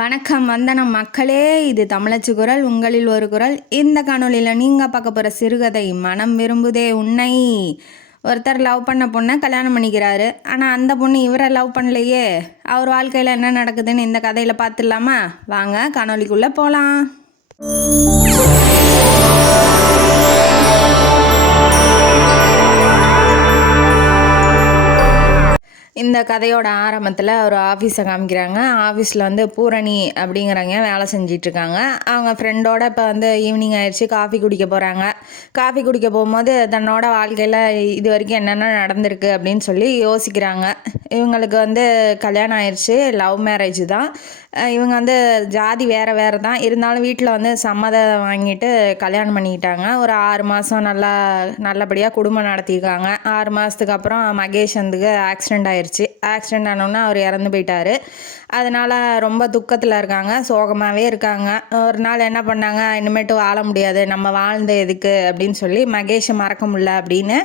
வணக்கம் வந்தனம் மக்களே, இது தமிழச்சு குரல், உங்களில் ஒரு குரல். இந்த காணொலியில் நீங்கள் பார்க்க போகிற சிறுகதை மனம் விரும்புதே உன்னை. ஒருத்தர் லவ் பண்ண பொண்ணை கல்யாணம் பண்ணிக்கிறாரு. ஆனால் அந்த பொண்ணு இவரை லவ் பண்ணலையே. அவர் வாழ்க்கையில் என்ன நடக்குதுன்னு இந்த கதையில் பார்த்துடலாமா? வாங்க காணொலிக்குள்ளே போகலாம். இந்த கதையோட ஆரம்பத்தில் ஒரு ஆஃபீஸை காமிக்கிறாங்க. ஆஃபீஸில் வந்து பூரணி அப்படிங்கிறவங்க வேலை செஞ்சிட்ருக்காங்க. அவங்க ஃப்ரெண்டோட இப்போ வந்து ஈவினிங் ஆயிடுச்சு, காஃபி குடிக்க போகிறாங்க. காஃபி குடிக்க போகும்போது தன்னோட வாழ்க்கையில் இது வரைக்கும் என்னென்ன நடந்திருக்கு அப்படின்னு சொல்லி யோசிக்கிறாங்க. இவங்களுக்கு வந்து கல்யாணம் ஆயிடுச்சு, லவ் மேரேஜ் தான். இவங்க வந்து ஜாதி வேறு வேறு தான், இருந்தாலும் வீட்டில் வந்து சம்மதம் வாங்கிட்டு கல்யாணம் பண்ணிக்கிட்டாங்க. ஒரு 6 மாதம் நல்லபடியாக குடும்பம் நடத்தியிருக்காங்க. 6 மாதத்துக்கு அப்புறம் மகேஷ் வந்துக்கு ஆக்சிடெண்ட் ஆயிடுச்சு. ஆக்சிடெண்ட் ஆனோன்னா அவர் இறந்து போயிட்டார். அதனால் ரொம்ப துக்கத்தில் இருக்காங்க, சோகமாகவே இருக்காங்க. ஒரு நாள் என்ன பண்ணாங்க, இனிமேட்டு வாழ முடியாது, நம்ம வாழ்ந்த எதுக்கு அப்படின்னு சொல்லி மகேஷை மறக்க முடியல அப்படின்னு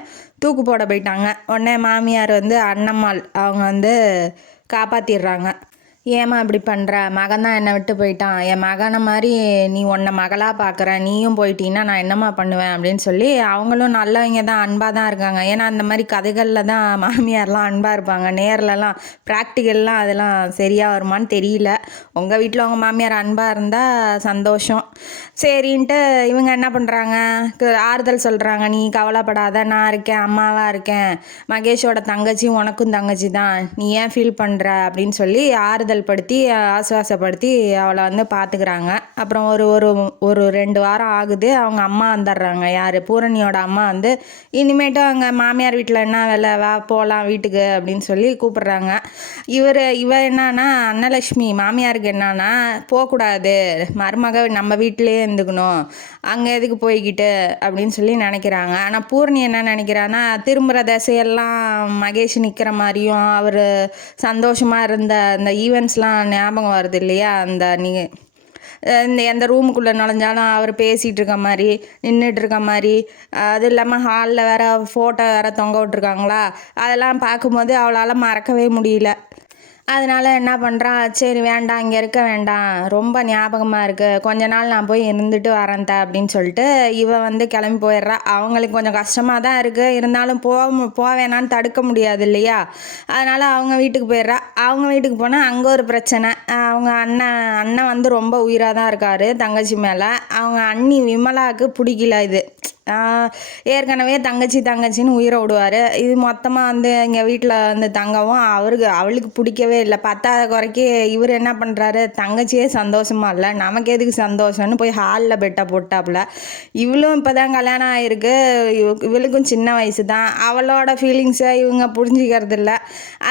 தூக்கு போட போயிட்டாங்க. உடனே மாமியார் வந்து அண்ணம்மாள் அவங்க வந்து காப்பாற்றிடுறாங்க. ஏம்மா இப்படி பண்ணுற, மகன் தான் என்னை விட்டு போயிட்டான், என் மகனை மாதிரி நீ உன்னை மகளாக பார்க்குற, நீயும் போயிட்டீன்னா நான் என்னம்மா பண்ணுவேன் அப்படின்னு சொல்லி அவங்களும் நல்லவங்க தான், அன்பாக தான் இருக்காங்க. ஏன்னா அந்த மாதிரி கதைகளில் தான் மாமியார்லாம் அன்பாக இருப்பாங்க. நேர்லலாம் ப்ராக்டிக்கல்லாம் அதெல்லாம் சரியாக வருமானு தெரியல. உங்கள் வீட்டில் உங்கள் மாமியார் அன்பாக இருந்தால் சந்தோஷம். சரின்ட்டு இவங்க என்ன பண்ணுறாங்க, ஆறுதல் சொல்கிறாங்க. நீ கவலைப்படாத, நான் இருக்கேன், அம்மாவாக இருக்கேன், மகேஷோட தங்கச்சி உனக்கும் தங்கச்சி தான், நீ ஏன் ஃபீல் பண்ணுற அப்படின்னு சொல்லி ஆறுதல் படுத்தி ஆசுவாசப்படுத்தி அவளை வந்து பார்த்துக்கிறாங்க. அப்புறம் ஒரு 2 வாரம் ஆகுது. அவங்க அம்மா வந்துடுறாங்க. யார், பூரணியோட அம்மா வந்து இனிமேட்டு அவங்க மாமியார் வீட்டில் என்ன வேலை, வா போகலாம் வீட்டுக்கு அப்படின்னு சொல்லி கூப்பிட்றாங்க. இவ என்னன்னா, அன்னலட்சுமி மாமியாருக்கு என்னன்னா, போகக்கூடாது, மருமக நம்ம வீட்டிலே இருந்துக்கணும், அங்கே எதுக்கு போய்கிட்டு அப்படின்னு சொல்லி நினைக்கிறாங்க. ஆனால் பூர்ணி என்ன நினைக்கிறான்னா, திரும்புகிற திசையெல்லாம் மகேஷ் நிற்கிற மாதிரியும் அவர் சந்தோஷமாக இருந்த அந்த ஈவெண்ட்ஸ்லாம் ஞாபகம் வருது இல்லையா. இந்த எந்த ரூமுக்குள்ளே நுழைஞ்சாலும் அவர் பேசிகிட்டு இருக்க மாதிரி, நின்றுட்டு இருக்க மாதிரி, அது இல்லாமல் ஹாலில் வேறு ஃபோட்டோ வேறு தொங்க விட்ருக்காங்களா, அதெல்லாம் பார்க்கும்போது அவளால் மறக்கவே முடியல. அதனால் என்ன பண்ணுறான், சரி வேண்டாம், இங்கே இருக்க வேண்டாம், ரொம்ப ஞாபகமாக இருக்குது, கொஞ்ச நாள் நான் போய் இருந்துட்டு வரேன் அப்படின்னு சொல்லிட்டு இவன் வந்து கிளம்பி போயிடுறா. அவங்களுக்கு கொஞ்சம் கஷ்டமாக தான் இருக்குது, இருந்தாலும் போவேணான்னு தடுக்க முடியாது இல்லையா. அதனால் அவங்க வீட்டுக்கு போயிடுறா. அவங்க வீட்டுக்கு போனால் அங்கே ஒரு பிரச்சனை. அவங்க அண்ணன் வந்து ரொம்ப உயிராக தான் இருக்கார் தங்கச்சி மேலே. அவங்க அண்ணி விமலாவுக்கு பிடிக்கல இது. ஏற்கனவே தங்கச்சின்னு உயிரை விடுவார். இது மொத்தமாக வந்து எங்கள் வீட்டில் வந்து தங்கவும் அவளுக்கு பிடிக்கவே இல்லை. 10ஆவது குறைக்கு இவர் என்ன பண்ணுறாரு, தங்கச்சியே சந்தோஷமா இல்லை, நமக்கு எதுக்கு சந்தோஷம்னு போய் ஹாலில் பெட்டை போட்டாப்புல. இவளும் இப்போ தான் கல்யாணம் ஆகிருக்கு, இவளுக்கும் சின்ன வயசு தான், அவளோட ஃபீலிங்ஸை இவங்க புரிஞ்சிக்கிறது இல்லை.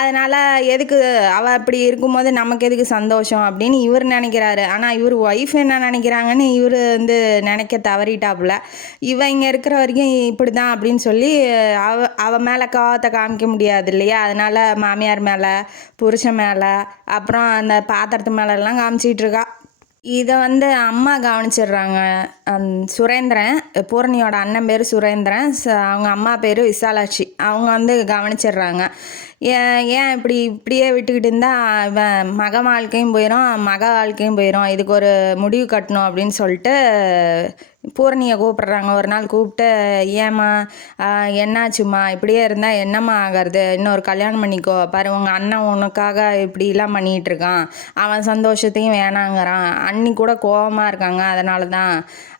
அதனால் எதுக்கு அவள் அப்படி இருக்கும்போது நமக்கு எதுக்கு சந்தோஷம் அப்படின்னு இவர் நினைக்கிறாரு. ஆனால் இவர் ஒய்ஃப் என்ன நினைக்கிறாங்கன்னு இவர் வந்து நினைக்க தவறிட்டாப்புல. இவங்க இருக்கிற வரைக்கும் இப்படி தான் அப்படின்னு சொல்லி அவ மேலே கோவத்தை காமிக்க முடியாது இல்லையா. அதனால் மாமியார் மேலே, புருஷன் மேலே, அப்புறம் அந்த பாத்திரத்து மேலெல்லாம் காமிச்சிட்டு இருக்கா. இதை வந்து அம்மா கவனிச்சிடுறாங்க. சுரேந்திரன், பூரணியோட அண்ணன் பேர் சுரேந்திரன், அவங்க அம்மா பேர் விசாலாட்சி. அவங்க வந்து கவனிச்சிடுறாங்க. ஏன் இப்படியே விட்டுக்கிட்டு இருந்தால் இவன் மக வாழ்க்கையும் போயிடும், மக வாழ்க்கையும் போயிடும், இதுக்கு ஒரு முடிவு கட்டணும் அப்படின்னு சொல்லிட்டு பூரணியை கூப்பிட்றாங்க. ஒரு நாள் கூப்பிட்டு, ஏம்மா என்னாச்சும்மா, இப்படியே இருந்தால் என்னம்மா ஆகிறது, இன்னொரு கல்யாணம் பண்ணிக்கோ, பாரு உங்கள் அண்ணன் உனக்காக இப்படிலாம் பண்ணிகிட்ருக்கான், அவன் சந்தோஷத்தையும் வேணாங்கிறான், அண்ணி கூட கோபமாக இருக்காங்க, அதனால தான்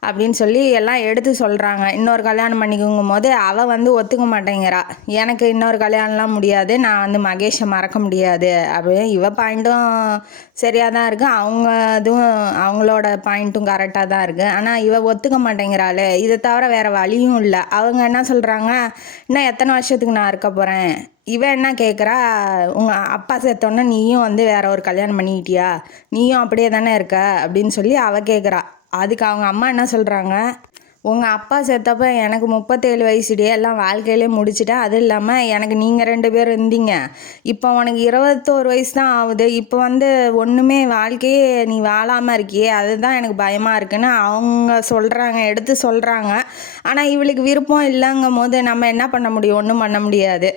அப்படின்னு சொல்லி எல்லாம் எடுத்து சொல்கிறாங்க. இன்னொரு கல்யாணம் பண்ணிக்குங்கும் போது அவள் வந்து ஒத்துக்க மாட்டேங்கிறா. எனக்கு இன்னொரு கல்யாணம்லாம் முடியாது, நான் வந்து மகேஷை மறக்க முடியாது அப்படின்னு. இவ பாயிண்ட்டும் சரியாக தான் இருக்குது, அவங்க இதுவும் அவங்களோட பாயிண்ட்டும் கரெக்டாக தான் இருக்குது. ஆனால் இவ ஒத்துக்க மாட்டேங்கிறாளே, இதை தவிர வேறு வழியும் இல்லை. அவங்க என்ன சொல்கிறாங்க, இன்னும் எத்தனை வருஷத்துக்கு நான் இருக்க போகிறேன். இவன் என்ன கேட்குறா, உங்கள் அப்பா செத்தோன்னே நீயும் வந்து வேற ஒரு கல்யாணம் பண்ணிக்கிட்டியா, நீயும் அப்படியே தானே இருக்க அப்படின்னு சொல்லி அவள் கேட்குறா. அதுக்கு அவங்க அம்மா என்ன சொல்கிறாங்க, உங்கள் அப்பா செத்தப்போ எனக்கு 37 வயசுடைய எல்லாம் வாழ்க்கையிலே முடிச்சுட்டேன், அது இல்லாமல் எனக்கு நீங்கள் 2 பேர் இருந்தீங்க, இப்போ உனக்கு 21 வயசு தான் ஆகுது, இப்போ வந்து ஒன்றுமே வாழ்க்கையே நீ வாழாமல் இருக்கியே, அதுதான் எனக்கு பயமாக இருக்குன்னு அவங்க சொல்கிறாங்க, எடுத்து சொல்கிறாங்க. ஆனால் இவளுக்கு விருப்பம் இல்லைங்கும் போது நம்ம என்ன பண்ண முடியும், ஒன்றும் பண்ண முடியாது.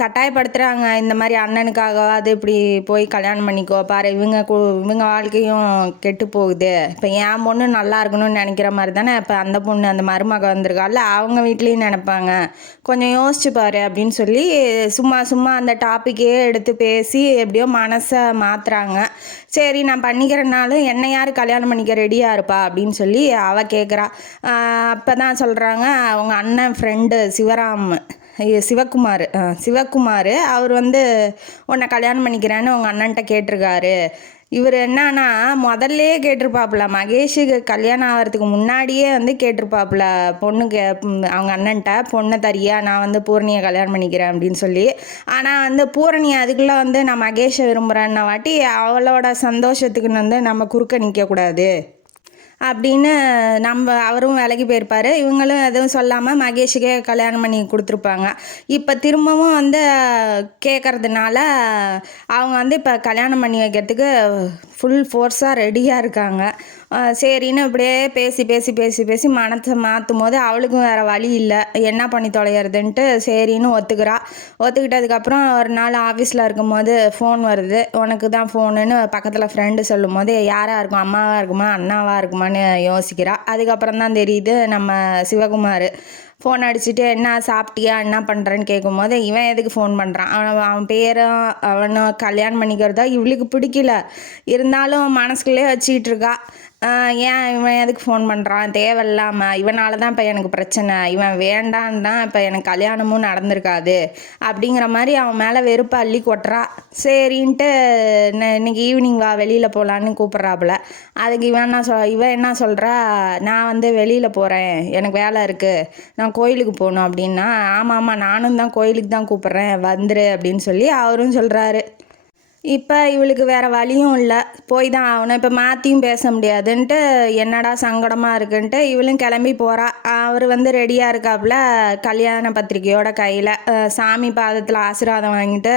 கட்டாயப்படுத்துகிறாங்க. இந்த மாதிரி அண்ணனுக்காகவாது இப்படி போய் கல்யாணம் பண்ணிக்கோ பாரு, இவங்க வாழ்க்கையும் கெட்டு போகுது. இப்போ என் பொண்ணு நல்லா இருக்கணும்னு நினைக்கிற மாதிரி தானே இப்போ அந்த பொண்ணு, அந்த மருமக வந்திருக்கால, அவங்க வீட்லேயும் நினைப்பாங்க. கொஞ்சம் யோசிச்சு பாரு அப்படின்னு சொல்லி சும்மா சும்மா அந்த டாப்பிக்கே எடுத்து பேசி எப்படியோ மனசை மாற்றுறாங்க. சரி நான் பண்ணிக்கிறனாலும் என்னை யார் கல்யாணம் பண்ணிக்க ரெடியாக இருப்பா அப்படின்னு சொல்லி அவள் கேட்குறா. அப்போ தான் சொல்கிறாங்க, அவங்க அண்ணன் ஃப்ரெண்டு சிவகுமார் அவர் வந்து உன்னை கல்யாணம் பண்ணிக்கிறேன்னு உங்கள் அண்ணன்ட்ட கேட்டிருக்காரு. இவர் என்னன்னா முதல்லே கேட்டிருப்பாப்புல, மகேஷுக்கு கல்யாணம் ஆகிறதுக்கு முன்னாடியே வந்து கேட்டிருப்பாப்புல பொண்ணுக்கு, அவங்க அண்ணன்ட்ட பொண்ணை தரியா, நான் வந்து பூரணியை கல்யாணம் பண்ணிக்கிறேன் அப்படின்னு சொல்லி. ஆனால் வந்து பூரணி அதுக்குள்ளே வந்து நான் மகேஷை விரும்புகிறேன்ன வாட்டி அவளோட சந்தோஷத்துக்குன்னு வந்து நம்ம குறுக்க நிற்கக்கூடாது அப்படின்னு அவரும் வேலைக்கு போயிருப்பார். இவங்களும் எதுவும் சொல்லாமல் மகேஷுக்கே கல்யாணம் பண்ணி கொடுத்துருப்பாங்க. இப்போ திரும்பவும் வந்து கேட்குறதுனால அவங்க வந்து இப்போ கல்யாணம் பண்ணி வைக்கிறதுக்கு ஃபுல் ஃபோர்ஸாக ரெடியாக இருக்காங்க. சரின்னு அப்படியே பேசி பேசி பேசி பேசி மனத்தை மாற்றும் போது அவளுக்கும் வேறு வழி இல்லை, என்ன பண்ணி தொலைகிறதுன்ட்டு சரின்னு ஒத்துக்கிட்டதுக்கப்புறம் ஒரு நாள் ஆஃபீஸில் இருக்கும்போது ஃபோன் வருது. உனக்கு தான் ஃபோனுன்னு பக்கத்தில் ஃப்ரெண்டு சொல்லும் போது யாராக இருக்கும், அம்மாவாக இருக்குமா அண்ணாவாக இருக்குமான்னு யோசிக்கிறா. அதுக்கப்புறம் தான் தெரியுது நம்ம சிவகுமார். ஃபோன் அடிச்சுட்டு என்ன சாப்பிட்டியா என்ன பண்ணுறேன்னு கேட்கும்போது இவன் எதுக்கு ஃபோன் பண்ணுறான், அவன் பேரும் அவனை கல்யாணம் பண்ணிக்கிறதா இவளுக்கு பிடிக்கல, இருந்தாலும் மனசுக்குள்ளே வச்சுக்கிட்டு இருக்கா. ஏன் இவன் எதுக்கு ஃபோன் பண்ணுறான் தேவையில்லாமல், இவனால தான் இப்போ எனக்கு பிரச்சனை, இவன் வேண்டான்னு இப்போ எனக்கு கல்யாணமும் நடந்திருக்காது அப்படிங்கிற மாதிரி அவன் மேலே வெறுப்பை அள்ளி கொட்டுறா. சரின்ட்டு இன்னைக்கு ஈவினிங் வா வெளியில் போகலான்னு கூப்பிட்றாப்புல. அதுக்கு இவன் என்ன சொல்கிறா, நான் வந்து வெளியில் போகிறேன், எனக்கு வேலை இருக்குது, நான் கோயிலுக்கு போகணும் அப்படின்னா. ஆமாம் நானும் தான் கோயிலுக்கு தான் கூப்பிட்றேன் வந்துரு அப்படின்னு சொல்லி அவரும் சொல்கிறாரு. இப்போ இவளுக்கு வேறு வழியும் இல்லை, போய் தான் ஆகணும். இப்போ மாற்றியும் பேச முடியாதுன்ட்டு என்னடா சங்கடமாக இருக்குன்ட்டு இவளும் கிளம்பி போகிறா. அவர் வந்து ரெடியாக இருக்காப்புல கல்யாண பத்திரிக்கையோட கையில் சாமி பாதத்தில் ஆசீர்வாதம் வாங்கிட்டு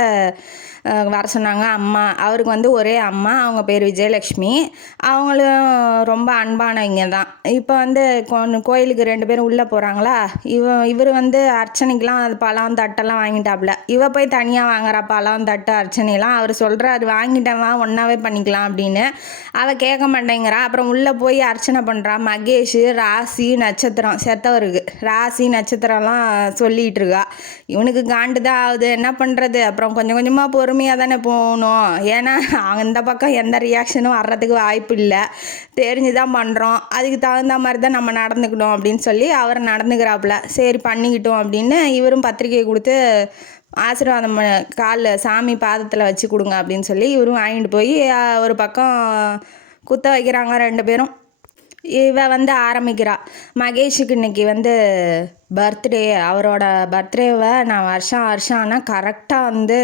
வர சொன்னாங்க அம்மா. அவருக்கு வந்து ஒரே அம்மா, அவங்க பேர் விஜயலக்ஷ்மி. அவங்களும் ரொம்ப அன்பானவங்க தான். இப்போ வந்து கோயிலுக்கு 2 பேரும் உள்ளே போகிறாங்களா, இவர் வந்து அர்ச்சனைக்கெலாம் அது பழம் தட்டெல்லாம் வாங்கிட்டாப்புல. இவ போய் தனியாக வாங்குறா பழம் தட்டு அர்ச்சனைலாம். அவர் சொல்கிறாரு வாங்கிட்டேன் ஒன்றாவே பண்ணிக்கலாம் அப்படின்னு. அவள் கேட்க மாட்டேங்கிறா. அப்புறம் உள்ளே போய் அர்ச்சனை பண்ணுறா. மகேஷ் ராசி நட்சத்திரம் செத்தவருக்கு ராசி நட்சத்திரம்லாம் சொல்லிகிட்டு இருக்கா. இவனுக்கு காண்டு தான் ஆகுது, என்ன பண்ணுறது. அப்புறம் கொஞ்சம் கொஞ்சமாக பொறுமையாக தானே போகணும், ஏன்னா அந்த பக்கம் எந்த ரியாக்ஷனும் வர்றதுக்கு வாய்ப்பு இல்லை, தெரிஞ்சு தான் பண்ணுறோம், அதுக்கு தகுந்த மாதிரி தான் நம்ம நடந்துக்கணும் அப்படின்னு சொல்லி அவர் நடந்துக்கிறாப்புல. சரி பண்ணிக்கிட்டோம் அப்படின்னு இவரும் பத்திரிக்கை கொடுத்து ஆசீர்வாதம் காலில் சாமி பாதத்தில் வச்சு கொடுங்க அப்படின்னு சொல்லி இவரும் வாங்கிட்டு போய் ஒரு பக்கம் குத்த வைக்கிறாங்க 2 பேரும். இவ வந்து ஆரம்பிக்கிறா, மகேஷுக்கு இன்னைக்கு வந்து பர்த்டே, அவரோட பர்த்டேவை நான் வருஷம் ஆனால் கரெக்டாக வந்து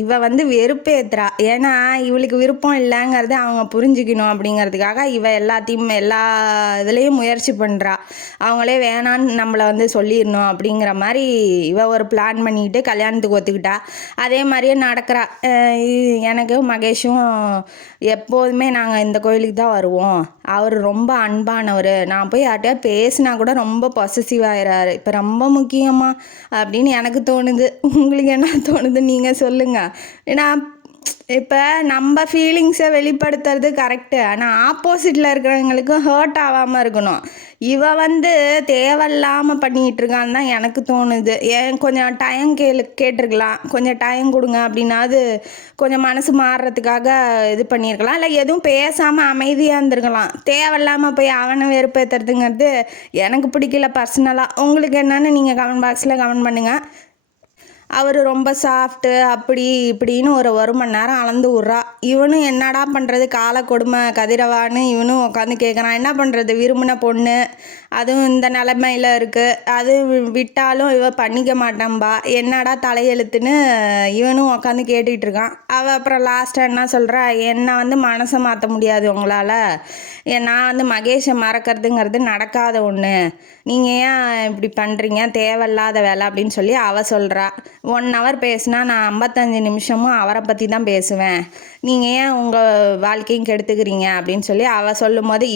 இவ வந்து வெறுப்பேத்துறா. ஏன்னா இவளுக்கு விருப்பம் இல்லைங்கிறது அவங்க புரிஞ்சுக்கணும் அப்படிங்கிறதுக்காக இவ எல்லா இதுலேயும் முயற்சி பண்ணுறா. அவங்களே வேணான்னு நம்மளை வந்து சொல்லிடணும் அப்படிங்கிற மாதிரி இவ ஒரு பிளான் பண்ணிக்கிட்டு கல்யாணத்துக்கு ஒத்துக்கிட்டா. அதே மாதிரியே நடக்கிறா. எனக்கும் மகேஷும் எப்போதுமே நாங்கள் இந்த கோயிலுக்கு தான் வருவோம், அவர் ரொம்ப அன்பானவர், நான் போய் யார்கிட்டயா பேசினா கூட ரொம்ப பொசசிவ் ஆயிடுறாரு, இப்போ ரொம்ப முக்கியமாக அப்படின்னு எனக்கு தோணுது. உங்களுக்கு என்ன தோணுது நீங்கள் சொல்லுங்கள். ஏன்னா இப்போ நம்ம ஃபீலிங்ஸை வெளிப்படுத்துறது கரெக்டு, ஆனால் ஆப்போசிட்டில் இருக்கிறவங்களுக்கும் ஹர்ட் ஆகாமல் இருக்கணும். இவ வந்து தேவையில்லாமல் பண்ணிக்கிட்டு இருக்கான்னு தான் எனக்கு தோணுது. கொஞ்சம் டைம் கேட்டிருக்கலாம், கொஞ்சம் டைம் கொடுங்க அப்படின்னாவது கொஞ்சம் மனசு மாறுறதுக்காக இது பண்ணியிருக்கலாம், இல்லை எதுவும் பேசாமல் அமைதியாக இருந்திருக்கலாம். தேவையில்லாமல் போய் அவனை வெறுப்பேற்றுறதுங்கிறது எனக்கு பிடிக்கல பர்சனலாக. உங்களுக்கு என்னென்னு நீங்கள் கமெண்ட் பாக்ஸில் கமெண்ட் பண்ணுங்கள். அவர் ரொம்ப சாஃப்ட்டு அப்படி இப்படின்னு ஒரு மணி நேரம் அளந்து விட்றா. இவனும் என்னடா பண்ணுறது, காலை கொடுமை கதிரவான்னு இவனும் உட்காந்து கேட்குறான். என்ன பண்ணுறது, விரும்பின பொண்ணு, அதுவும் இந்த நிலமையில் இருக்குது, அது விட்டாலும் இவ பண்ணிக்க மாட்டான்பா, என்னடா தலையெழுத்துன்னு இவனும் உட்காந்து கேட்டுக்கிட்டு இருக்கான். அவள் அப்புறம் லாஸ்ட்டாக என்ன சொல்கிறா, என்னை வந்து மனசை மாற்ற முடியாது உங்களால், நான் வந்து மகேஷை மறக்கிறதுங்கிறது நடக்காத ஒன்று, நீங்கள் ஏன் இப்படி பண்ணுறீங்க, தேவையில்லாத வேலை அப்படின்னு சொல்லி அவள் சொல்கிறா. 1 hour பேசுனா நான் 55 நிமிஷமும் அவரை பற்றி தான் பேசுவேன், நீங்கள் ஏன் உங்கள் வாழ்க்கையும் கெடுத்துக்கிறீங்க அப்படின்னு சொல்லி அவள் சொல்லும் போது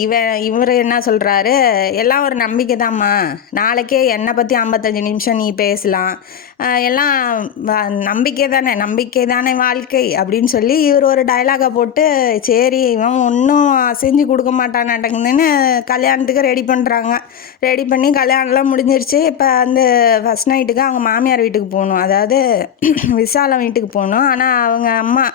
இவர் என்ன சொல்கிறாரு, எல்லாம் ஒரு நம்பிக்கை தாம்மா, நாளைக்கே என்னை பற்றி 55 நிமிஷம் நீ பேசலாம், எல்லாம் நம்பிக்கை தானே நம்பிக்கை தானே வாழ்க்கை அப்படின்னு சொல்லி இவர் ஒரு டயலாகை போட்டு சரி இவன் ஒன்றும் செஞ்சு கொடுக்க மாட்டானாட்டங்குதுன்னு கல்யாணத்துக்கு ரெடி பண்ணுறாங்க. ரெடி பண்ணி கல்யாணம்லாம் முடிஞ்சிருச்சு. இப்போ வந்து ஃபஸ்ட் நைட்டுக்கு அவங்க மாமியார் வீட்டுக்கு போகணும், அதாவது விசாலம் வீட்டுக்கு போகணும். ஆனால் அவங்க அம்மா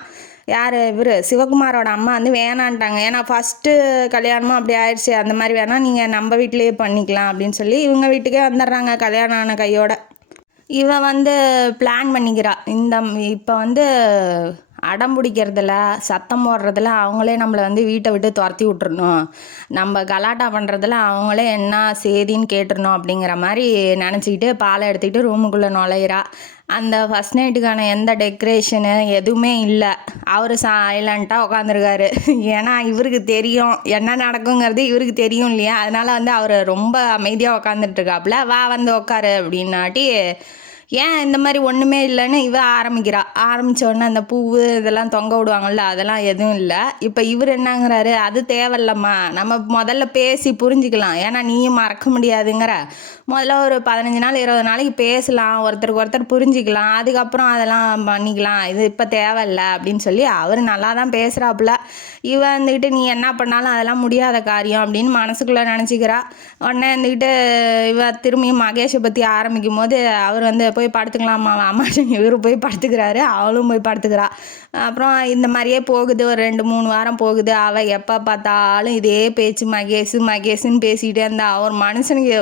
யார் இவர் சிவகுமாரோட அம்மா வந்து வேணான்ட்டாங்க. ஏன்னா ஃபஸ்ட்டு கல்யாணமும் அப்படி ஆயிடுச்சு, அந்த மாதிரி வேணால் நீங்கள் நம்ம வீட்டிலேயே பண்ணிக்கலாம் அப்படின்னு சொல்லி இவங்க வீட்டுக்கே வந்துடுறாங்க கல்யாணம் ஆன கையோட. இவன் வந்து பிளான் பண்ணிக்கிறா. இப்போ வந்து அடம் பிடிக்கிறதுல சத்தம் போடுறதுல அவங்களே நம்மளை வந்து வீட்டை விட்டு துரத்தி விட்டுறணும், நம்ம கலாட்டா பண்ணுறதுல அவங்களே என்ன சேதின்னு கேட்டுருணும் அப்படிங்கிற மாதிரி நினச்சிக்கிட்டு பாலை எடுத்துக்கிட்டு ரூமுக்குள்ளே நுழையிறா. அந்த ஃபஸ்ட் நைட்டுக்கான எந்த டெக்கரேஷனு எதுவுமே இல்லை. அவர் சைலண்ட்டாக உட்காந்துருக்காரு. ஏன்னா இவருக்கு தெரியும் என்ன நடக்குங்கிறது, இவருக்கு தெரியும் இல்லையா, அதனால் வந்து அவர் ரொம்ப அமைதியாக உட்காந்துட்ருக்காப்புல. வா வந்து உட்காரு அப்படின்னாட்டி ஏன் இந்த மாதிரி ஒன்றுமே இல்லைன்னு இவ ஆரம்பித்தோடனே அந்த பூவு இதெல்லாம் தொங்க விடுவாங்கள்ல அதெல்லாம் எதுவும் இல்லை. இப்போ இவர் என்னங்கிறாரு, அது தேவையில்லம்மா, நம்ம முதல்ல பேசி புரிஞ்சுக்கலாம், ஏன்னா நீயும் மறக்க முடியாதுங்கிற, முதல்ல ஒரு 15 நாள் 20 நாளைக்கு பேசலாம், ஒருத்தருக்கு ஒருத்தர் புரிஞ்சிக்கலாம், அதுக்கப்புறம் அதெல்லாம் பண்ணிக்கலாம், இது இப்போ தேவையில்லை அப்படின்னு சொல்லி அவர் நல்லா தான் பேசுகிறாப்புல. இவ வந்துக்கிட்டு நீ என்ன பண்ணாலும் அதெல்லாம் முடியாத காரியம் அப்படின்னு மனசுக்குள்ளே நினச்சிக்கிறா. உடனே வந்துக்கிட்டு இவ திரும்பியும் மகேஷை பற்றி ஆரம்பிக்கும் போது அவர் வந்து போய் படுத்துக்கலாமா அம்மா, இவர் போய் படுத்துக்கிறாரு, அவளும் போய் படுத்துக்கிறா. அப்புறம் இந்த மாதிரியே போகுது, ஒரு 2-3 வாரம் போகுது. அவள் எப்போ பார்த்தாலும் இதே பேச்சு மகேஷுன்னு பேசிக்கிட்டே இருந்தா. ஒரு மனுஷனுக்கு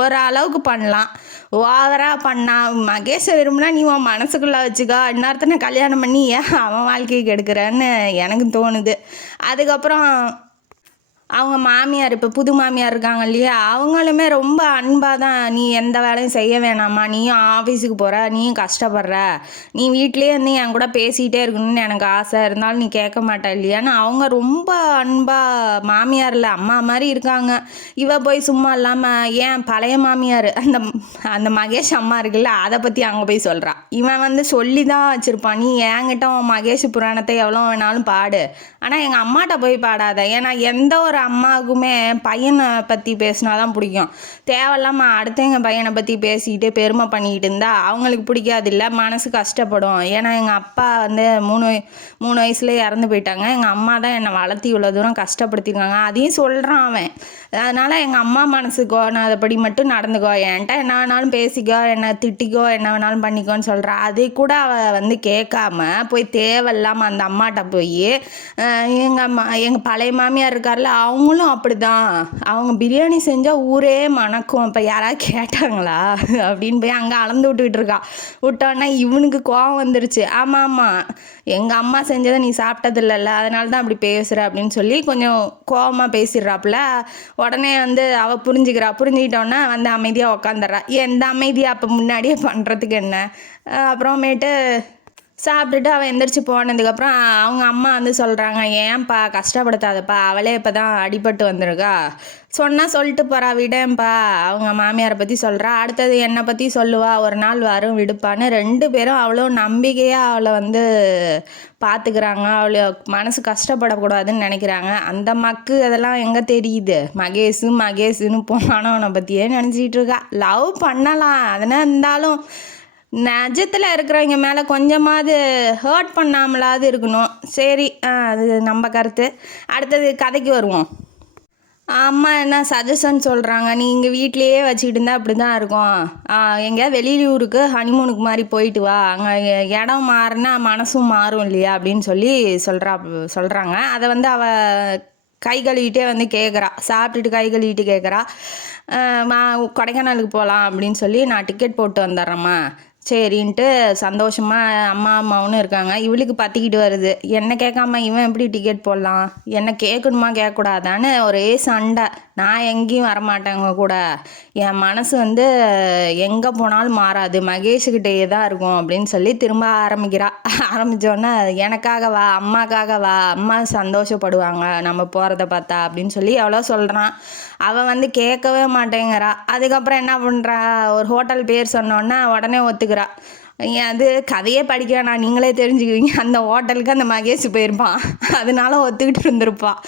ஒரு அளவுக்கு பண்ணலாம், ஓவராக பண்ணா. மகேஷை விரும்பினா நீ உன் மனசுக்குள்ளே வச்சுக்கோ, இன்னொருத்தனை கல்யாணம் பண்ணி ஏன் அவன் வாழ்க்கைக்கு எடுக்கிறேன்னு எனக்கு தோணுது. அதுக்கப்புறம் அவங்க மாமியார், இப்போ புது மாமியார் இருக்காங்க இல்லையா, அவங்களுமே ரொம்ப அன்பாக தான், நீ எந்த வேலையும் செய்ய வேணாம்மா, நீயும் ஆஃபீஸுக்கு போகிற, நீயும் கஷ்டப்படுற, நீ வீட்லேயே இருந்து என் கூட பேசிகிட்டே இருக்கணும்னு எனக்கு ஆசை, இருந்தாலும் நீ கேட்க மாட்டா இல்லையான்னு அவங்க ரொம்ப அன்பாக மாமியாரில் அம்மா மாதிரி இருக்காங்க. இவ போய் சும்மா இல்லாமல் ஏன் பழைய மாமியார் அந்த அந்த மகேஷ் அம்மா இருக்குல்ல, அதை பற்றி அங்கே போய் சொல்கிறான். இவன் வந்து சொல்லி தான் வச்சுருப்பான், நீ என்கிட்ட உன் மகேஷ் புராணத்தை எவ்வளோ வேணாலும் பாடு, ஆனால் எங்கள் அம்மாட்ட போய் பாடாத. ஏன்னா எந்த ஒரு அம்மாவுக்குமே பையனை பற்றி பேசினா தான் பிடிக்கும். தேவையில்லாமல் அடுத்தவங்க பையனை பற்றி பேசிக்கிட்டு பெருமை பண்ணிக்கிட்டு இருந்தால் அவங்களுக்கு பிடிக்காது இல்லை, மனசு கஷ்டப்படும். ஏன்னா எங்கள் அப்பா வந்து 3 வயசுலேயே இறந்து போயிட்டாங்க, எங்கள் அம்மா தான் என்னை வளர்த்தி இவ்வளோ தூரம் கஷ்டப்படுத்திருக்காங்க, அதையும் சொல்கிறான் அவன். அதனால் எங்கள் அம்மா மனசுக்கோ நான் அதைப்படி மட்டும் நடந்துக்கோ, என்கிட்ட என்ன வேணாலும் பேசிக்கோ, என்னை திட்டிக்கோ, என்ன வேணாலும் பண்ணிக்கோன்னு சொல்கிறா. அதை கூட அவள் வந்து கேட்காம போய் தேவையில்லாமல் அந்த அம்மாட்ட போய் எங்கள் பழைய மாமியார் இருக்கார்ல, அவங்களும் அப்படி தான், அவங்க பிரியாணி செஞ்சால் ஊரே மணக்கும், இப்போ யாராவது கேட்டாங்களா அப்படின்னு போய் அங்கே அளந்து விட்டுக்கிட்டு இருக்கா. விட்டோன்னா இவனுக்கு கோவம் வந்துருச்சு. ஆமாம் எங்கள் அம்மா செஞ்சதை நீ சாப்பிட்டதில்லல்ல, அதனால தான் அப்படி பேசுகிற அப்படின்னு சொல்லி கொஞ்சம் கோவமாக பேசிடுறாப்புல. உடனே வந்து அவள் புரிஞ்சுக்கிட்டோன்னா வந்து அமைதியாக உக்காந்துடுறா. எந்த அமைதியாக அப்போ முன்னாடியே பண்ணுறதுக்கு என்ன. அப்புறமேட்டு சாப்பிட்டுட்டு அவள் எந்திரிச்சு போனதுக்கப்புறம் அவங்க அம்மா வந்து சொல்கிறாங்க, ஏன்ப்பா கஷ்டப்படுத்தாதப்பா, அவளே இப்போ தான் அடிபட்டு வந்திருக்கா, சொன்னால் சொல்லிட்டு போகிறா, விடேன்ப்பா. அவங்க மாமியாரை பற்றி சொல்கிறா. அடுத்தது என்னை பற்றி சொல்லுவா, ஒரு நாள் வரும் விடுப்பான்னு 2 பேரும் அவ்வளோ நம்பிக்கையாக அவளை வந்து பார்த்துக்கிறாங்க. அவளை மனசு கஷ்டப்படக்கூடாதுன்னு நினைக்கிறாங்க. அந்த மக்கு அதெல்லாம் எங்கே தெரியுது, மகேஷுன்னு போனவனை பற்றியே நினச்சிக்கிட்டு இருக்கா. லவ் பண்ணலாம், அதனால் இருந்தாலும் நிஜத்தில் இருக்கிறவங்க மேலே கொஞ்சமாவது ஹர்ட் பண்ணாமலாவது இருக்கணும். சரி, அது நம்ம கருத்து. அடுத்தது கதைக்கு வருவோம். அம்மா என்ன சஜஷன் சொல்கிறாங்க, நீ இங்கே வீட்லேயே வச்சுக்கிட்டு இருந்தால் அப்படி தான் இருக்கும், எங்கேயாவது வெளியூருக்கு ஹனிமூனுக்கு மாதிரி போயிட்டு வா, அங்கே இடம் மாறினா மனசும் மாறும் இல்லையா அப்படின்னு சொல்லி சொல்கிறாங்க. அதை வந்து அவள் கை கழுவிட்டே வந்து கேட்குறா, சாப்பிட்டுட்டு கை கழுவிட்டு கேட்குறா, கொடைக்கானலுக்கு போகலாம் அப்படின்னு சொல்லி நான் டிக்கெட் போட்டு வந்துடுறேம்மா. சரின்ட்டு சந்தோஷமாக அம்மாவும் இருக்காங்க. இவளுக்கு பற்றிக்கிட்டு வருது, என்ன கேட்காம இவன் எப்படி டிக்கெட் போடலாம், என்ன கேட்கணுமா கேட்கக்கூடாதான்னு ஒரே சண்டை. நான் எங்கேயும் வரமாட்டேங்க கூட, என் மனசு வந்து எங்கே போனாலும் மாறாது, மகேஷுக்கிட்டே தான் இருக்கும் அப்படின்னு சொல்லி திரும்ப ஆரம்பித்தோன்னே எனக்காக வா, அம்மாக்காக வா, அம்மா சந்தோஷப்படுவாங்க நம்ம போகிறத பார்த்தா அப்படின்னு சொல்லி எவ்வளோ சொல்கிறான். அவன் வந்து கேட்கவே மாட்டேங்கிறா. அதுக்கப்புறம் என்ன பண்ணுறா, ஒரு ஹோட்டல் பேர் சொன்னோன்னா உடனே ஒத்துக்கிறா. அது கதையே படிக்க வேணாம், நீங்களே தெரிஞ்சுக்குவீங்க. அந்த ஹோட்டலுக்கு அந்த மகேஷ் போயிருப்பான், அதனால ஒத்துக்கிட்டு இருந்திருப்பான்.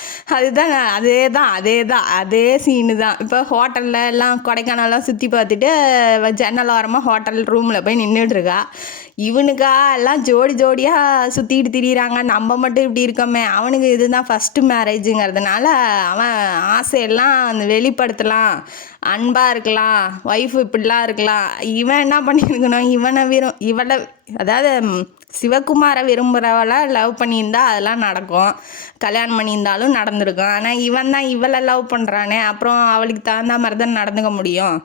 அதே சீனு தான். இப்போ ஹோட்டலில் எல்லாம் கொடைக்கானல்லாம் சுற்றி பார்த்துட்டு ஜன்னல் ஓரமாக ஹோட்டல் ரூமில் போய் நின்றுட்டுருக்கா. இவனுக்கா எல்லாம் ஜோடி ஜோடியாக சுற்றிக்கிட்டு திரியிறாங்க, நம்ம மட்டும் இப்படி இருக்கோமே. அவனுக்கு இதுதான் ஃபஸ்ட்டு மேரேஜுங்கிறதுனால அவன் ஆசையெல்லாம் வெளிப்படுத்தலாம், அன்பாக இருக்கலாம், ஒய்ஃபு இப்படிலாம் இருக்கலாம். இவன் என்ன பண்ணியிருக்கணும், இவளை அதாவது சிவகுமாரை விரும்புகிறவளை லவ் பண்ணியிருந்தா அதெல்லாம் நடக்கும், கல்யாணம் பண்ணியிருந்தாலும் நடந்திருக்கும். ஆனால் இவன் தான் இவளை லவ் பண்ணுறானே, அப்புறம் அவளுக்கு தகுந்த மாதிரி தான் நடந்துக்க முடியும்.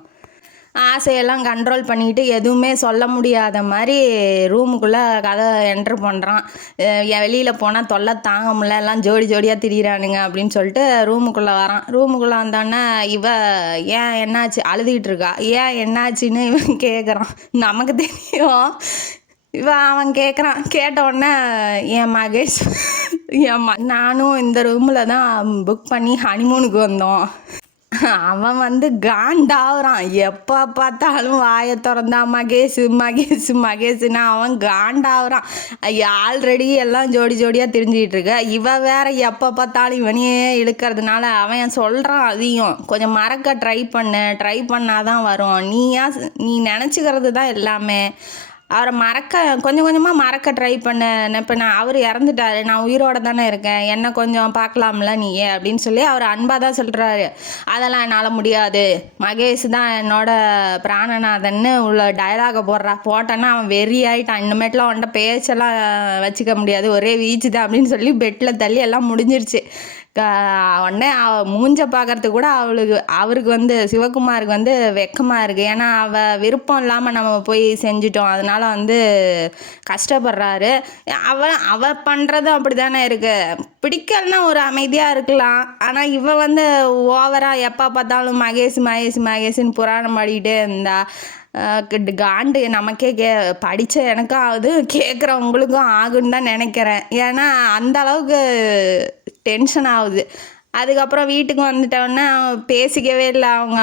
ஆசையெல்லாம் கண்ட்ரோல் பண்ணிக்கிட்டு எதுவுமே சொல்ல முடியாத மாதிரி ரூமுக்குள்ளே கதை என்ட்ரு பண்ணுறான். என் வெளியில் போனால் தொல்லை தாங்க முடியல, எல்லாம் ஜோடி ஜோடியாக திரியிறானுங்க அப்படின்னு சொல்லிட்டு ரூமுக்குள்ளே வரான். ரூமுக்குள்ளே வந்தோடனே ஏன் என்னாச்சு அழுதுகிட்டு இருக்கா. ஏன் என்னாச்சுன்னு இவன் கேட்குறான். நமக்கு தெரியும், அவன் கேட்குறான். கேட்ட உடனே என் மகேஷ் நானும் இந்த ரூமில் தான் புக் பண்ணி ஹனிமூனுக்கு வந்தோம். அவன் காண்டாகிறான். எப்போ பார்த்தாலும் வாயை திறந்தா மகேஷுன்னா அவன் காண்டாகிறான். ஆல்ரெடி எல்லாம் ஜோடி ஜோடியாக தெரிஞ்சுக்கிட்டு இருக்க, இவன் வேற எப்போ பார்த்தாலும் இவனையே இழுக்கிறதுனால அவன் சொல்கிறான், அதையும் கொஞ்சம் மறக்க ட்ரை பண்ணாதான் வரும். நீ நினச்சிக்கிறது தான் எல்லாமே. அவரை கொஞ்சம் கொஞ்சமாக மறக்க ட்ரை பண்ணேன். இப்போ அவர் இறந்துட்டாரு, நான் உயிரோடு தானே இருக்கேன், என்னை கொஞ்சம் பார்க்கலாம்ல நீயே அப்படின்னு சொல்லி அவர் அன்பாக தான் சொல்கிறாரு. அதெல்லாம் என்னால் முடியாது, மகேஷ் தான் என்னோட பிராணநாதன்னு உள்ள டயலாகை போட்டேன்னா அவன் வெறி ஆகிட்டான். இன்னமேட்டெலாம் அவன்கிட்ட பேச்செல்லாம் வச்சுக்க முடியாது, ஒரே வீச்சு தான் அப்படின்னு சொல்லி பெட்டில் தள்ளி எல்லாம் முடிஞ்சிருச்சு. உடனே மூஞ்ச பார்க்கறதுக்கு கூட அவருக்கு சிவகுமாருக்கு வெக்கமாக இருக்குது. ஏன்னா விருப்பம் இல்லாமல் நம்ம போய் செஞ்சிட்டோம், அதனால் கஷ்டப்படுறாரு. அவ பண்ணுறதும் அப்படி தானே இருக்குது. பிடிக்கலன்னா ஒரு அமைதியாக இருக்கலாம். ஆனால் ஓவராக எப்போ பார்த்தாலும் மகேஷ்னு புராணம் பாடிக்கிட்டே இருந்தா காண்டு நமக்கே படித்த எனக்கும் ஆகுது, கேட்குறவங்களுக்கும் ஆகுன்னு தான் நினைக்கிறேன். ஏன்னா அந்த அளவுக்கு டென்ஷன் ஆகுது. அதுக்கப்புறம் வீட்டுக்கு வந்துட்டோன்னே பேசிக்கவே இல்லை. அவங்க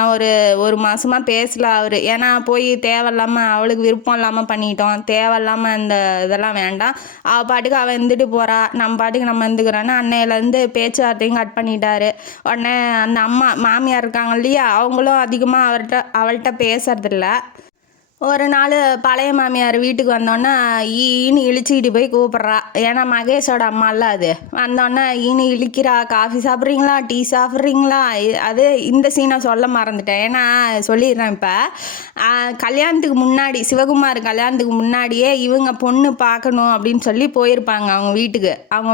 ஒரு மாதமாக பேசல அவர். ஏன்னா போய் தேவையில்லாமல் அவளுக்கு விருப்பம் இல்லாமல் பண்ணிட்டோம், தேவையில்லாமல் இந்த இதெல்லாம் வேண்டாம், அவள் பாட்டுக்கு அவள் இருந்துட்டு போகிறா, நம்ம பாட்டுக்கு நம்ம இருந்துக்கிறோன்னு அன்னையிலேருந்து பேச்சுவார்த்தையும் கட் பண்ணிட்டாரு. உடனே அந்த மாமியார் இருக்காங்க இல்லையா, அவங்களும் அதிகமாக அவள்கிட்ட பேசுறதில்ல. ஒரு நாள் பழைய மாமியார் வீட்டுக்கு வந்தோன்னே ஈன்னு இழிச்சிக்கிட்டு போய் கூப்பிட்றா. ஏன்னா மகேஷோட அம்மால அது. வந்தோடனே ஈன்னு இழிக்கிறா, காஃபி சாப்பிட்றீங்களா, டீ சாப்பிட்றீங்களா. அது இந்த சீனை சொல்ல மறந்துட்டேன், ஏன்னா சொல்லிடுறேன். இப்போ கல்யாணத்துக்கு முன்னாடி, சிவகுமார் கல்யாணத்துக்கு முன்னாடியே இவங்க பொண்ணு பார்க்கணும் அப்படின்னு சொல்லி போயிருப்பாங்க அவங்க